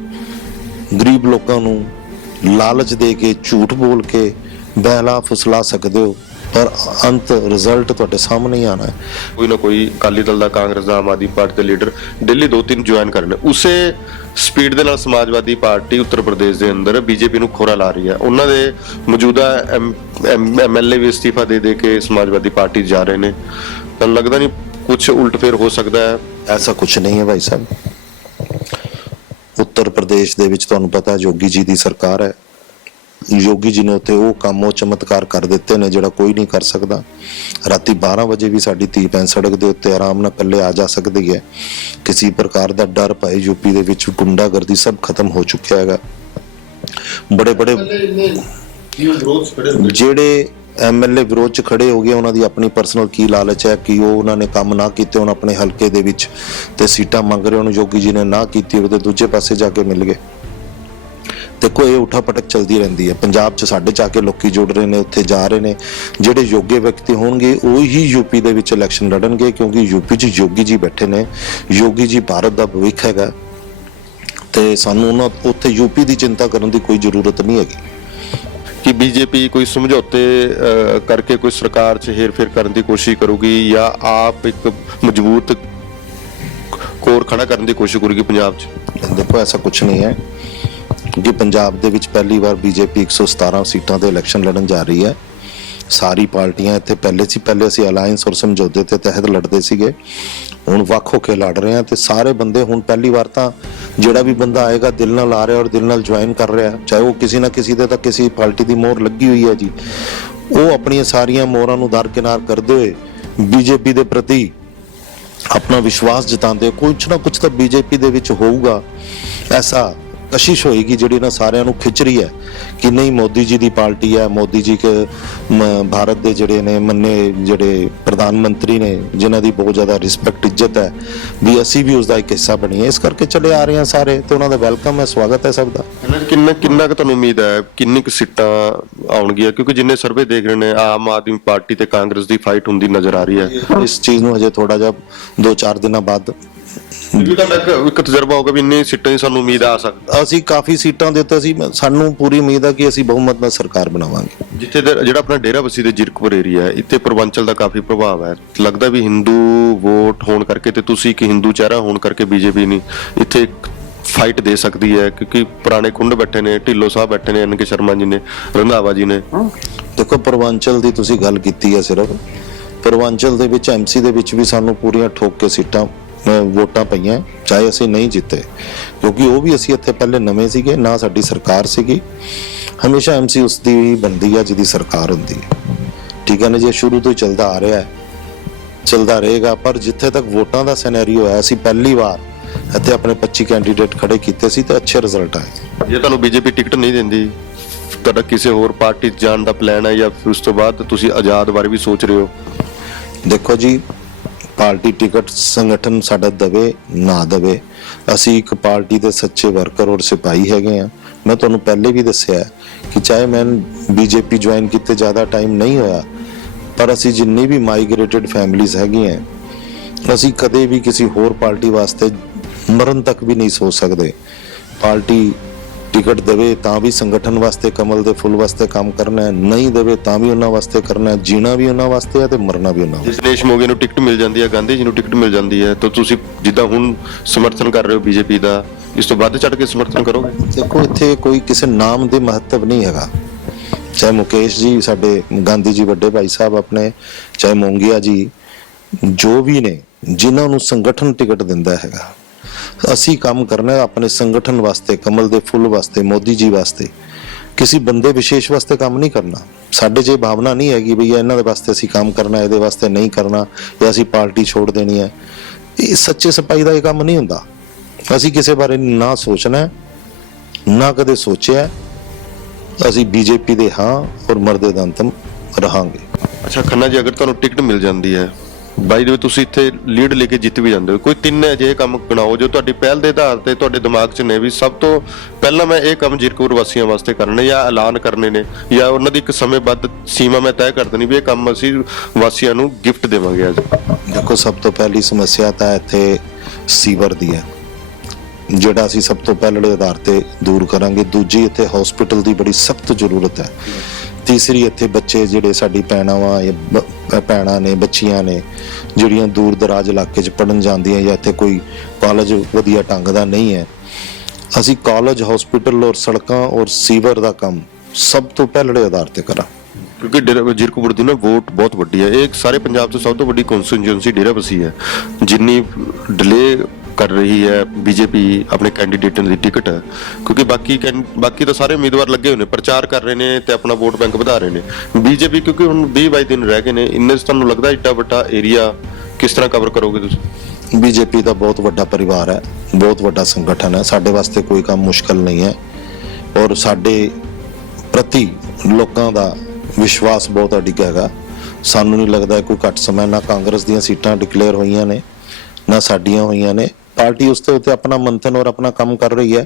ਗਰੀਬ ਲੋਕਾਂ ਨੂੰ ਲਾਲਚ ਦੇ ਕੇ, ਝੂਠ ਬੋਲ ਕੇ ਬਹਿਲਾ ਫੁਸਲਾ ਸਕਦੇ ਹੋ, ਪਰ ਅੰਤ ਰਿਜ਼ਲਟ ਤੁਹਾਡੇ ਸਾਹਮਣੇ ਹੀ ਆਣਾ ਹੈ। ਕੋਈ ਨਾ ਕੋਈ ਅਕਾਲੀ ਦਲ ਦਾ, ਕਾਂਗਰਸ ਦਾ, ਆਮ ਆਦਮੀ ਪਾਰਟੀ ਦੇ ਲੀਡਰ ਦਿੱਲੀ 2-3 ਜੁਆਇਨ ਕਰਨੇ, ਉਸੇ ਸਪੀਡ ਦੇ ਨਾਲ ਸਮਾਜਵਾਦੀ ਪਾਰਟੀ ਉੱਤਰ ਪ੍ਰਦੇਸ਼ ਦੇ ਅੰਦਰ ਬੀਜੇਪੀ ਨੂੰ ਖੋਰਾ ਲਾ ਰਹੀ ਹੈ। ਉਹਨਾਂ ਦੇ ਮੌਜੂਦਾ ਐਮਐਲਏ ਵੀ ਅਸਤੀਫਾ ਦੇ ਕੇ ਸਮਾਜਵਾਦੀ ਪਾਰਟੀ ਜਾ ਰਹੇ ਨੇ। ਤੁਹਾਨੂੰ ਲੱਗਦਾ ਨਹੀਂ ਕੁਝ ਉਲਟ ਫੇਰ ਹੋ ਸਕਦਾ ਹੈ? ਐਸਾ ਕੁਝ ਨਹੀਂ ਹੈ ਭਾਈ ਸਾਹਿਬ। ਉੱਤਰ ਪ੍ਰਦੇਸ਼ ਦੇ ਵਿੱਚ ਤੁਹਾਨੂੰ ਪਤਾ ਯੋਗੀ ਜੀ ਦੀ ਸਰਕਾਰ ਹੈ। ਯੋਗੀ ਜੀ ਨੇ ਉੱਥੇ ਉਹ ਕੰਮ, ਉਹ ਚਮਤਕਾਰ ਕਰ ਦਿੱਤੇ ਨੇ ਜਿਹੜਾ ਕੋਈ ਨਹੀਂ ਕਰ ਸਕਦਾ। ਰਾਤੀ 12 ਵਜੇ ਵੀ ਸਾਡੀ ਧੀ ਭੈਣ ਸੜਕ ਦੇ ਉੱਤੇ ਆਰਾਮ ਨਾਲ ਇਕੱਲੇ ਆ ਜਾ ਸਕਦੀ ਹੈ। ਕਿਸੇ ਪ੍ਰਕਾਰ ਦਾ ਡਰ ਭਾਈ ਯੂਪੀ ਦੇ ਵਿੱਚ ਗੁੰਡਾਗਰਦੀ ਸਭ ਖਤਮ ਹੋ ਚੁੱਕਿਆ ਹੈਗਾ। ਬੜੇ ਜਿਹੜੇ ਐਮਐਲਏ ਵਿਰੋਧ 'ਚ ਖੜੇ ਹੋ ਗਏ, ਉਹਨਾਂ ਦੀ ਆਪਣੀ ਪਰਸਨਲ ਕੀ ਲਾਲਚ ਹੈ ਕਿ ਉਹ ਉਹਨਾਂ ਨੇ ਕੰਮ ਨਾ ਕੀਤੇ ਹੁਣ ਆਪਣੇ ਹਲਕੇ ਦੇ ਵਿੱਚ ਤੇ ਸੀਟਾਂ ਮੰਗ ਰਹੇ, ਉਹਨੂੰ ਯੋਗੀ ਜੀ ਨੇ ਨਾ ਕੀਤੀ, ਉਹਦੇ ਦੂਜੇ ਪਾਸੇ ਜਾ ਕੇ ਮਿਲ ਗਏ। ਦੇਖੋ, ਇਹ ਉਠਾ ਪਟਕ ਚਲਦੀ ਰਹਿੰਦੀ ਹੈ। ਪੰਜਾਬ 'ਚ ਸਾਡੇ 'ਚ ਆ ਕੇ ਲੋਕੀ ਜੁੜ ਰਹੇ ਨੇ, ਉੱਥੇ ਜਾ ਰਹੇ ਨੇ। ਜਿਹੜੇ ਯੋਗੇ ਵਿਅਕਤੀ ਹੋਣਗੇ ਉਹੀ ਯੂਪੀ ਦੇ ਵਿੱਚ ਇਲੈਕਸ਼ਨ ਲੜਨਗੇ, ਕਿਉਂਕਿ ਯੂਪੀ 'ਚ ਯੋਗੀ ਜੀ ਬੈਠੇ ਨੇ। ਯੋਗੀ ਜੀ ਭਾਰਤ ਦਾ ਭਵਿੱਖ ਹੈਗਾ ਤੇ ਸਾਨੂੰ ਉਹਨਾਂ ਉੱਥੇ ਯੂਪੀ ਦੀ ਚਿੰਤਾ ਕਰਨ ਦੀ ਕੋਈ ਜ਼ਰੂਰਤ ਨਹੀਂ ਹੈਗੀ। ਕਿ ਬੀਜੇਪੀ ਕੋਈ ਸਮਝੌਤੇ ਕਰਕੇ ਕੋਈ ਸਰਕਾਰ 'ਚ ਹੇਰ-ਫੇਰ ਕਰਨ ਦੀ ਕੋਸ਼ਿਸ਼ ਕਰੂਗੀ ਜਾਂ ਆਪ ਇੱਕ ਮਜ਼ਬੂਤ ਕੋਰ ਖੜਾ ਕਰਨ ਦੀ ਕੋਸ਼ਿਸ਼ ਕਰੂਗੀ ਪੰਜਾਬ 'ਚ? ਦੇਖੋ, ਐਸਾ ਕੁਝ ਨਹੀਂ ਹੈ ਕਿ ਪੰਜਾਬ ਦੇ ਵਿੱਚ ਪਹਿਲੀ ਵਾਰ ਬੀਜੇਪੀ 117 ਸੀਟਾਂ ਤੇ ਇਲੈਕਸ਼ਨ ਲੜਨ ਜਾ ਰਹੀ ਹੈ। ਸਾਰੀ ਪਾਰਟੀਆਂ ਇੱਥੇ ਪਹਿਲੇ ਅਸੀਂ ਅਲਾਈਅੰਸ ਔਰ ਸਮਝੌਤੇ ਦੇ ਤਹਿਤ ਲੜਦੇ ਸੀਗੇ, ਹੁਣ ਵੱਖ ਹੋ ਕੇ ਲੜ ਰਹੇ ਆ। ਤੇ ਸਾਰੇ ਬੰਦੇ ਹੁਣ ਪਹਿਲੀ ਵਾਰ ਤਾਂ ਜਿਹੜਾ ਵੀ ਬੰਦਾ ਆਏਗਾ ਦਿਲ ਨਾਲ ਆ ਰਿਹਾ ਔਰ ਦਿਲ ਨਾਲ ਜੁਆਇਨ ਕਰ ਰਿਹਾ, ਚਾਹੇ ਉਹ ਕਿਸੇ ਨਾ ਕਿਸੇ ਦੇ ਤਾਂ ਕਿਸੇ ਪਾਰਟੀ ਦੀ ਮੋਹਰ ਲੱਗੀ ਹੋਈ ਹੈ ਜੀ। ਉਹ ਆਪਣੀਆਂ ਸਾਰੀਆਂ ਮੋਹਰਾਂ ਨੂੰ ਦਰਕਿਨਾਰ ਕਰਦੇ ਹੋਏ ਬੀਜੇਪੀ ਦੇ ਪ੍ਰਤੀ ਆਪਣਾ ਵਿਸ਼ਵਾਸ ਜਤਾਉਂਦੇ। ਕੁਝ ਨਾ ਕੁਝ ਤਾਂ ਬੀਜੇਪੀ ਦੇ ਵਿੱਚ ਹੋਊਗਾ, ਐਸਾ ਕਸ਼ਿਸ਼ ਹੋਏਗੀ ਜਿਹੜੀ ਨਾ ਸਾਰਿਆਂ ਨੂੰ ਖਿੱਚ ਰਹੀ ਹੈ ਕਿ ਨਹੀਂ, ਮੋਦੀ ਜੀ ਦੀ ਪਾਰਟੀ ਹੈ। ਮੋਦੀ ਜੀ ਭਾਰਤ ਦੇ ਜਿਹੜੇ ਨੇ ਮੰਨੇ ਜਿਹੜੇ ਪ੍ਰਧਾਨ ਮੰਤਰੀ ਨੇ, ਜਿਨ੍ਹਾਂ ਦੀ ਬਹੁਤ ਜ਼ਿਆਦਾ ਰਿਸਪੈਕਟ ਇੱਜ਼ਤ ਹੈ, ਵੀ ਅਸੀਂ ਵੀ ਉਸ ਦਾ ਇੱਕ ਹਿੱਸਾ ਬਣੀਏ। ਇਸ ਕਰਕੇ ਚਲੇ ਆ ਰਹੇ ਹਾਂ ਸਾਰੇ, ਤੇ ਉਹਨਾਂ ਦਾ ਵੈਲਕਮ ਹੈ, ਸਵਾਗਤ ਹੈ ਸਭ ਦਾ। ਕਿੰਨਾ ਕੁ ਤੁਹਾਨੂੰ ਉਮੀਦ ਹੈ ਕਿੰਨੀ ਕੁ ਸੀਟਾਂ ਆਉਣਗੀਆਂ? ਕਿਉਂਕਿ ਜਿੰਨੇ ਸਰਵੇ ਦੇਖ ਰਹੇ ਨੇ ਆਮ ਆਦਮੀ ਪਾਰਟੀ ਤੇ ਕਾਂਗਰਸ ਦੀ ਫਾਈਟ ਹੁੰਦੀ ਨਜ਼ਰ ਆ ਰਹੀ ਹੈ। ਇਸ ਚੀਜ਼ ਨੂੰ ਹਜੇ ਥੋੜਾ ਜਿਹਾ 2-4 ਦਿਨਾਂ ਬਾਅਦ ਤੁਹਾਡਾ ਇੱਕ ਤਜਰਬਾ ਹੋਗਾ ਵੀ ਇੰਨੀ ਸੀਟਾਂ ਦੀ ਸਾਨੂੰ ਉਮੀਦ ਆ ਸਕਦੀ? ਅਸੀਂ ਕਾਫੀ ਸੀਟਾਂ ਦੇ ਉੱਤੇ ਸਾਨੂੰ ਪੂਰੀ ਉਮੀਦ ਹੈ ਕਿ ਅਸੀਂ ਬਹੁਮਤ ਨਾਲ ਸਰਕਾਰ ਬਣਾਵਾਂਗੇ। ਜਿੱਥੇ ਜਿਹੜਾ ਆਪਣਾ ਡੇਰਾਬੱਸੀ ਦੇ ਜ਼ੀਰਕਪੁਰ ਏਰੀਆ ਹੈ, ਇੱਥੇ ਪੂਰਵਾਂਚਲ ਦਾ ਕਾਫੀ ਪ੍ਰਭਾਵ ਹੈ। ਲੱਗਦਾ ਵੀ ਹਿੰਦੂ ਵੋਟ ਹੋਣ ਕਰਕੇ ਤੇ ਤੁਸੀਂ ਇੱਕ ਹਿੰਦੂ ਚਿਹਰਾ ਹੋਣ ਕਰਕੇ ਬੀਜੇਪੀ ਨਹੀਂ ਇੱਥੇ ਫਾਈਟ ਦੇ ਸਕਦੀ ਹੈ, ਕਿਉਂਕਿ ਪੁਰਾਣੇ ਖੁੰਡ ਬੈਠੇ ਨੇ, ਢਿੱਲੋਂ ਸਾਹਿਬ ਬੈਠੇ ਨੇ, NK ਸ਼ਰਮਾ ਜੀ ਨੇ, ਰੰਧਾਵਾ ਜੀ ਨੇ। ਦੇਖੋ, ਪੂਰਵਾਂਚਲ ਦੀ ਤੁਸੀਂ ਗੱਲ ਕੀਤੀ ਹੈ, ਸਿਰਫ ਪੂਰਵਾਂਚਲ ਦੇ ਵਿੱਚ MC ਦੇ ਵਿੱਚ ਵੀ ਸਾਨੂੰ ਪੂਰੀਆਂ ਠੋਕ ਕੇ ਸੀਟਾਂ ਵੋਟਾਂ ਪਈਆਂ, ਚਾਹੇ ਅਸੀਂ ਨਹੀਂ ਜਿੱਤੇ, ਕਿਉਂਕਿ ਉਹ ਵੀ ਅਸੀਂ ਇੱਥੇ ਪਹਿਲੇ ਨਵੇਂ ਸੀਗੇ, ਨਾ ਸਾਡੀ ਸਰਕਾਰ ਸੀਗੀ। ਹਮੇਸ਼ਾ ਐਮਸੀ ਉਸ ਦੀ ਹੀ ਬਣਦੀ ਆ ਜਿਹਦੀ ਸਰਕਾਰ ਹੁੰਦੀ ਹੈ, ਠੀਕ ਹੈ ਨਾ ਜੀ। ਸ਼ੁਰੂ ਤੋਂ ਹੀ ਚੱਲਦਾ ਆ ਰਿਹਾ ਹੈ, ਚੱਲਦਾ ਰਹੇਗਾ। ਪਰ ਜਿੱਥੇ ਤੱਕ ਵੋਟਾਂ ਦਾ ਸਿਨੈਰੀਓ ਹੈ, ਅਸੀਂ ਪਹਿਲੀ ਵਾਰ ਇੱਥੇ ਆਪਣੇ 25 ਕੈਂਡੀਡੇਟ ਖੜੇ ਕੀਤੇ ਸੀ ਤੇ ਅੱਛੇ ਰਿਜ਼ਲਟ ਆਏ। ਜੇ ਤੁਹਾਨੂੰ ਬੀਜੇਪੀ ਟਿਕਟ ਨਹੀਂ ਦਿੰਦੀ, ਤੁਹਾਡਾ ਕਿਸੇ ਹੋਰ ਪਾਰਟੀ 'ਚ ਜਾਣ ਦਾ ਪਲਾਨ ਹੈ ਜਾਂ ਫਿਰ ਉਸ ਤੋਂ ਬਾਅਦ ਤੁਸੀਂ ਆਜ਼ਾਦ ਬਾਰੇ ਵੀ ਸੋਚ ਰਹੇ ਹੋ? ਦੇਖੋ ਜੀ, ਪਾਰਟੀ ਟਿਕਟ ਸੰਗਠਨ ਸਾਡਾ ਦਵੇ ਨਾ ਦਵੇ, ਅਸੀਂ ਇੱਕ ਪਾਰਟੀ ਦੇ ਸੱਚੇ ਵਰਕਰ ਔਰ ਸਿਪਾਹੀ ਹੈਗੇ ਆ। ਮੈਂ ਤੁਹਾਨੂੰ ਪਹਿਲੇ ਵੀ ਦੱਸਿਆ ਕਿ ਚਾਹੇ ਮੈਂ ਬੀਜੇਪੀ ਜੁਆਇਨ ਕੀਤੇ ਜ਼ਿਆਦਾ ਟਾਈਮ ਨਹੀਂ ਹੋਇਆ, ਪਰ ਅਸੀਂ ਜਿੰਨੀ ਵੀ ਮਾਈਗ੍ਰੇਟਡ ਫੈਮਿਲੀਜ਼ ਹੈਗੀਆਂ, ਅਸੀਂ ਕਦੇ ਵੀ ਕਿਸੇ ਹੋਰ ਪਾਰਟੀ ਵਾਸਤੇ ਮਰਨ ਤੱਕ ਵੀ ਨਹੀਂ ਸੋਚ ਸਕਦੇ। ਪਾਰਟੀ ਟਿਕਟ ਦੇਵੇ ਤਾਂ ਵੀ ਸੰਗਠਨ ਵਾਸਤੇ, ਕਮਲ ਦੇ ਫੁੱਲ ਵਾਸਤੇ ਕੰਮ ਕਰਨਾ ਹੈ, ਨਹੀਂ ਦੇਵੇ ਤਾਂ ਵੀ ਉਹਨਾਂ ਵਾਸਤੇ ਕਰਨਾ ਹੈ। ਜੀਣਾ ਵੀ ਉਹਨਾਂ ਵਾਸਤੇ ਹੈ ਤੇ ਮਰਨਾ ਵੀ ਉਹਨਾਂ ਵਾਸਤੇ। ਦਿਨੇਸ਼ ਮੋਗੇ ਨੂੰ ਟਿਕਟ ਮਿਲ ਜਾਂਦੀ ਹੈ, ਗਾਂਧੀ ਜੀ ਨੂੰ ਟਿਕਟ ਮਿਲ ਜਾਂਦੀ ਹੈ, ਤਾਂ ਤੁਸੀਂ ਜਿੱਦਾਂ ਹੁਣ ਸਮਰਥਨ ਕਰ ਰਹੇ ਹੋ ਬੀਜੇਪੀ ਦਾ, ਇਸ ਤੋਂ ਵੱਧ ਚੜ ਕੇ ਸਮਰਥਨ ਕਰੋਗੇ? ਦੇਖੋ, ਇੱਥੇ ਕੋਈ ਕਿਸੇ ਨਾਮ ਦੇ ਮਹੱਤਵ ਨਹੀਂ ਹੈਗਾ। ਚਾਹੇ ਮੁਕੇਸ਼ ਜੀ, ਸਾਡੇ ਗਾਂਧੀ ਜੀ ਵੱਡੇ ਭਾਈ ਸਾਹਿਬ ਆਪਣੇ, ਚਾਹੇ ਮੋਂਗੀਆ ਜੀ, ਜੋ ਵੀ ਨੇ, ਜਿਨ੍ਹਾਂ ਨੂੰ ਸੰਗਠਨ ਟਿਕਟ ਦਿੰਦਾ ਹੈਗਾ, ਅਸੀਂ ਕੰਮ ਕਰਨਾ ਆਪਣੇ ਸੰਗਠਨ ਵਾਸਤੇ, ਕਮਲ ਦੇ ਫੁੱਲ ਵਾਸਤੇ, ਮੋਦੀ ਜੀ ਵਾਸਤੇ। ਕਿਸੇ ਬੰਦੇ ਵਿਸ਼ੇਸ਼ ਵਾਸਤੇ ਕੰਮ ਨਹੀਂ ਕਰਨਾ। ਸਾਡੇ 'ਚ ਇਹ ਭਾਵਨਾ ਨਹੀਂ ਹੈਗੀ ਵੀ ਇਹਨਾਂ ਦੇ ਵਾਸਤੇ ਅਸੀਂ ਕੰਮ ਕਰਨਾ, ਇਹਦੇ ਵਾਸਤੇ ਨਹੀਂ ਕਰਨਾ, ਜਾਂ ਅਸੀਂ ਪਾਰਟੀ ਛੋੜ ਦੇਣੀ ਹੈ। ਇਹ ਸੱਚੇ ਸਿਪਾਹੀ ਦਾ ਇਹ ਕੰਮ ਨਹੀਂ ਹੁੰਦਾ। ਅਸੀਂ ਕਿਸੇ ਬਾਰੇ ਨਾ ਸੋਚਣਾ, ਨਾ ਕਦੇ ਸੋਚਿਆ। ਅਸੀਂ ਬੀਜੇਪੀ ਦੇ ਹਾਂ ਔਰ ਮਰਦੇ ਦਾ ਅੰਤਮ ਰਹਾਂਗੇ। ਅੱਛਾ ਖੰਨਾ ਜੀ, ਅਗਰ ਤੁਹਾਨੂੰ ਟਿਕਟ ਮਿਲ ਜਾਂਦੀ ਹੈ, ਬਾਈ ਦੇ ਤੁਸੀਂ ਇੱਥੇ ਲੀਡ ਲੈ ਕੇ ਜਿੱਤ ਵੀ ਜਾਂਦੇ ਹੋ, ਕੋਈ ਤਿੰਨ ਅਜਿਹੇ ਕੰਮ ਗਣਾਓ ਜੋ ਤੁਹਾਡੀ ਪਹਿਲ ਦੇ ਆਧਾਰ ਤੇ ਤੁਹਾਡੇ ਦਿਮਾਗ 'ਚ ਨੇ ਵੀ ਸਭ ਤੋਂ ਪਹਿਲਾਂ ਮੈਂ ਇਹ ਕੰਮ ਜ਼ੀਰਕਪੁਰ ਵਾਸੀਆਂ ਵਾਸਤੇ ਕਰਨੇ, ਜਾਂ ਐਲਾਨ ਕਰਨੇ ਨੇ, ਜਾਂ ਉਹਨਾਂ ਦੀ ਇੱਕ ਸਮੇਂਬੱਧ ਸੀਮਾ ਮੈਂ ਤੈਅ ਕਰ ਦੇਣੀ ਵੀ ਇਹ ਕੰਮ ਅਸੀਂ ਵਾਸੀਆਂ ਨੂੰ ਗਿਫਟ ਦੇਵਾਂਗੇ ਅੱਜ? ਦੇਖੋ, ਸਭ ਤੋਂ ਪਹਿਲੀ ਸਮੱਸਿਆ ਤਾਂ ਇੱਥੇ ਸੀਵਰ ਦੀ ਹੈ, ਜਿਹੜਾ ਅਸੀਂ ਸਭ ਤੋਂ ਪਹਿਲੇ ਆਧਾਰ ਤੇ ਦੂਰ ਕਰਾਂਗੇ। ਦੂਜੀ, ਇੱਥੇ ਹਸਪੀਟਲ ਦੀ ਬੜੀ ਸਖਤ ਜ਼ਰੂਰਤ ਹੈ। ਤੀਸਰੀ, ਇੱਥੇ ਬੱਚੇ ਜਿਹੜੇ ਸਾਡੀ ਭੈਣਾਂ ਨੇ, ਬੱਚੀਆਂ ਨੇ, ਜਿਹੜੀਆਂ ਦੂਰ ਦਰਾਜ ਇਲਾਕੇ 'ਚ ਪੜ੍ਹਨ ਜਾਂਦੀਆਂ, ਜਾਂ ਇੱਥੇ ਕੋਈ ਕਾਲਜ ਵਧੀਆ ਢੰਗ ਦਾ ਨਹੀਂ ਹੈ, ਅਸੀਂ ਕਾਲਜ, ਹਸਪੀਟਲ ਔਰ ਸੜਕਾਂ ਔਰ ਸੀਵਰ ਦਾ ਕੰਮ ਸਭ ਤੋਂ ਪਹਿਲੇ ਆਧਾਰ ਤੇ ਕਰਾਂ। ਕਿਉਂਕਿ ਜ਼ੀਰਕਪੁਰ ਦੀ ਨਾ ਵੋਟ ਬਹੁਤ ਵੱਡੀ ਹੈ, ਇਹ ਸਾਰੇ ਪੰਜਾਬ 'ਚ ਸਭ ਤੋਂ ਵੱਡੀ ਕਨਸਟੀਚੁਐਂਸੀ ਡੇਰਾਬੱਸੀ ਹੈ। ਜਿੰਨੀ ਡਿਲੇ ਕਰ ਰਹੀ ਹੈ ਬੀਜੇਪੀ ਆਪਣੇ ਕੈਂਡੀਡੇਟਾਂ ਦੀ ਟਿਕਟ, ਕਿਉਂਕਿ ਬਾਕੀ ਤਾਂ ਸਾਰੇ ਉਮੀਦਵਾਰ ਲੱਗੇ ਹੋਏ ਨੇ, ਪ੍ਰਚਾਰ ਕਰ ਰਹੇ ਨੇ ਤੇ ਆਪਣਾ ਵੋਟ ਬੈਂਕ ਵਧਾ ਰਹੇ ਨੇ। ਬੀਜੇਪੀ ਕਿਉਂਕਿ ਹੁਣ 20-22 ਦਿਨ ਰਹਿ ਗਏ ਨੇ, ਇੰਨੇ 'ਚ ਤੁਹਾਨੂੰ ਲੱਗਦਾ ਏਡਾ ਵੱਡਾ ਏਰੀਆ ਕਿਸ ਤਰ੍ਹਾਂ ਕਵਰ ਕਰੋਗੇ ਤੁਸੀਂ? ਬੀਜੇਪੀ ਦਾ ਬਹੁਤ ਵੱਡਾ ਪਰਿਵਾਰ ਹੈ, ਬਹੁਤ ਵੱਡਾ ਸੰਗਠਨ ਹੈ। ਸਾਡੇ ਵਾਸਤੇ ਕੋਈ ਕੰਮ ਮੁਸ਼ਕਲ ਨਹੀਂ ਹੈ, ਔਰ ਸਾਡੇ ਪ੍ਰਤੀ ਲੋਕਾਂ ਦਾ ਵਿਸ਼ਵਾਸ ਬਹੁਤ ਅਡਿੱਗ ਹੈਗਾ। ਸਾਨੂੰ ਨਹੀਂ ਲੱਗਦਾ ਕੋਈ ਘੱਟ ਸਮਾਂ, ਨਾ ਕਾਂਗਰਸ ਦੀਆਂ ਸੀਟਾਂ ਡਿਕਲੇਅਰ ਹੋਈਆਂ ਨੇ, ਨਾ ਸਾਡੀਆਂ ਹੋਈਆਂ ਨੇ। ਪਾਰਟੀ ਉਸ ਤੇ ਉੱਤੇ ਆਪਣਾ ਮੰਥਨ ਔਰ ਆਪਣਾ ਕੰਮ ਕਰ ਰਹੀ ਹੈ।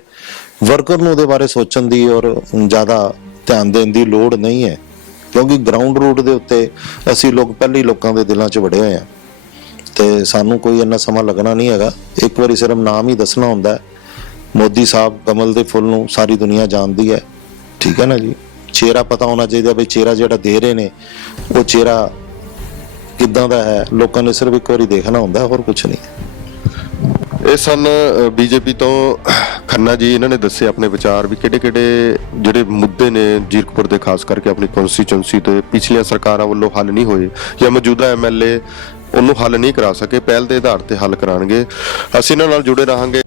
ਵਰਕਰ ਨੂੰ ਉਹਦੇ ਬਾਰੇ ਸੋਚਣ ਦੀ ਔਰ ਜ਼ਿਆਦਾ ਧਿਆਨ ਦੇਣ ਦੀ ਲੋੜ ਨਹੀਂ ਹੈ, ਕਿਉਂਕਿ ਗਰਾਊਂਡ ਰੂਟ ਦੇ ਉੱਤੇ ਅਸੀਂ ਲੋਕ ਪਹਿਲੇ ਹੀ ਲੋਕਾਂ ਦੇ ਦਿਲਾਂ 'ਚ ਵੜੇ ਹੋਏ ਹਾਂ, ਤੇ ਸਾਨੂੰ ਕੋਈ ਇੰਨਾ ਸਮਾਂ ਲੱਗਣਾ ਨਹੀਂ ਹੈਗਾ। ਇੱਕ ਵਾਰੀ ਸਿਰਫ ਨਾਮ ਹੀ ਦੱਸਣਾ ਹੁੰਦਾ ਹੈ। ਮੋਦੀ ਸਾਹਿਬ, ਕਮਲ ਦੇ ਫੁੱਲ ਨੂੰ ਸਾਰੀ ਦੁਨੀਆ ਜਾਣਦੀ ਹੈ, ਠੀਕ ਹੈ ਨਾ ਜੀ। ਚਿਹਰਾ ਪਤਾ ਹੋਣਾ ਚਾਹੀਦਾ ਵੀ ਚਿਹਰਾ ਜਿਹੜਾ ਦੇ ਰਹੇ ਨੇ ਉਹ ਚਿਹਰਾ ਕਿੱਦਾਂ ਦਾ ਹੈ, ਲੋਕਾਂ ਨੇ ਸਿਰਫ ਇੱਕ ਵਾਰੀ ਦੇਖਣਾ ਹੁੰਦਾ, ਹੋਰ ਕੁਝ ਨਹੀਂ। ਇਹ ਸਨ ਬੀਜੇਪੀ ਤੋਂ ਖੰਨਾ ਜੀ, ਇਹਨਾਂ ਨੇ ਦੱਸੇ ਆਪਣੇ ਵਿਚਾਰ ਵੀ ਕਿਹੜੇ ਜਿਹੜੇ ਮੁੱਦੇ ਨੇ ਜ਼ੀਰਕਪੁਰ ਦੇ, ਖਾਸ ਕਰਕੇ ਆਪਣੀ ਕਨਸਟੀਚੁਐਂਸੀ ਤੇ ਪਿਛਲੀਆਂ ਸਰਕਾਰਾਂ ਵੱਲੋਂ ਹੱਲ ਨਹੀਂ ਹੋਏ, ਜਾਂ ਮੌਜੂਦਾ ਐਮਐਲਏ ਉਹਨੂੰ ਹੱਲ ਨਹੀਂ ਕਰਾ ਸਕੇ, ਪਹਿਲ ਦੇ ਆਧਾਰ ਤੇ ਹੱਲ ਕਰਾਉਣਗੇ। ਅਸੀਂ ਇਹਨਾਂ ਨਾਲ ਜੁੜੇ ਰਹਾਂਗੇ।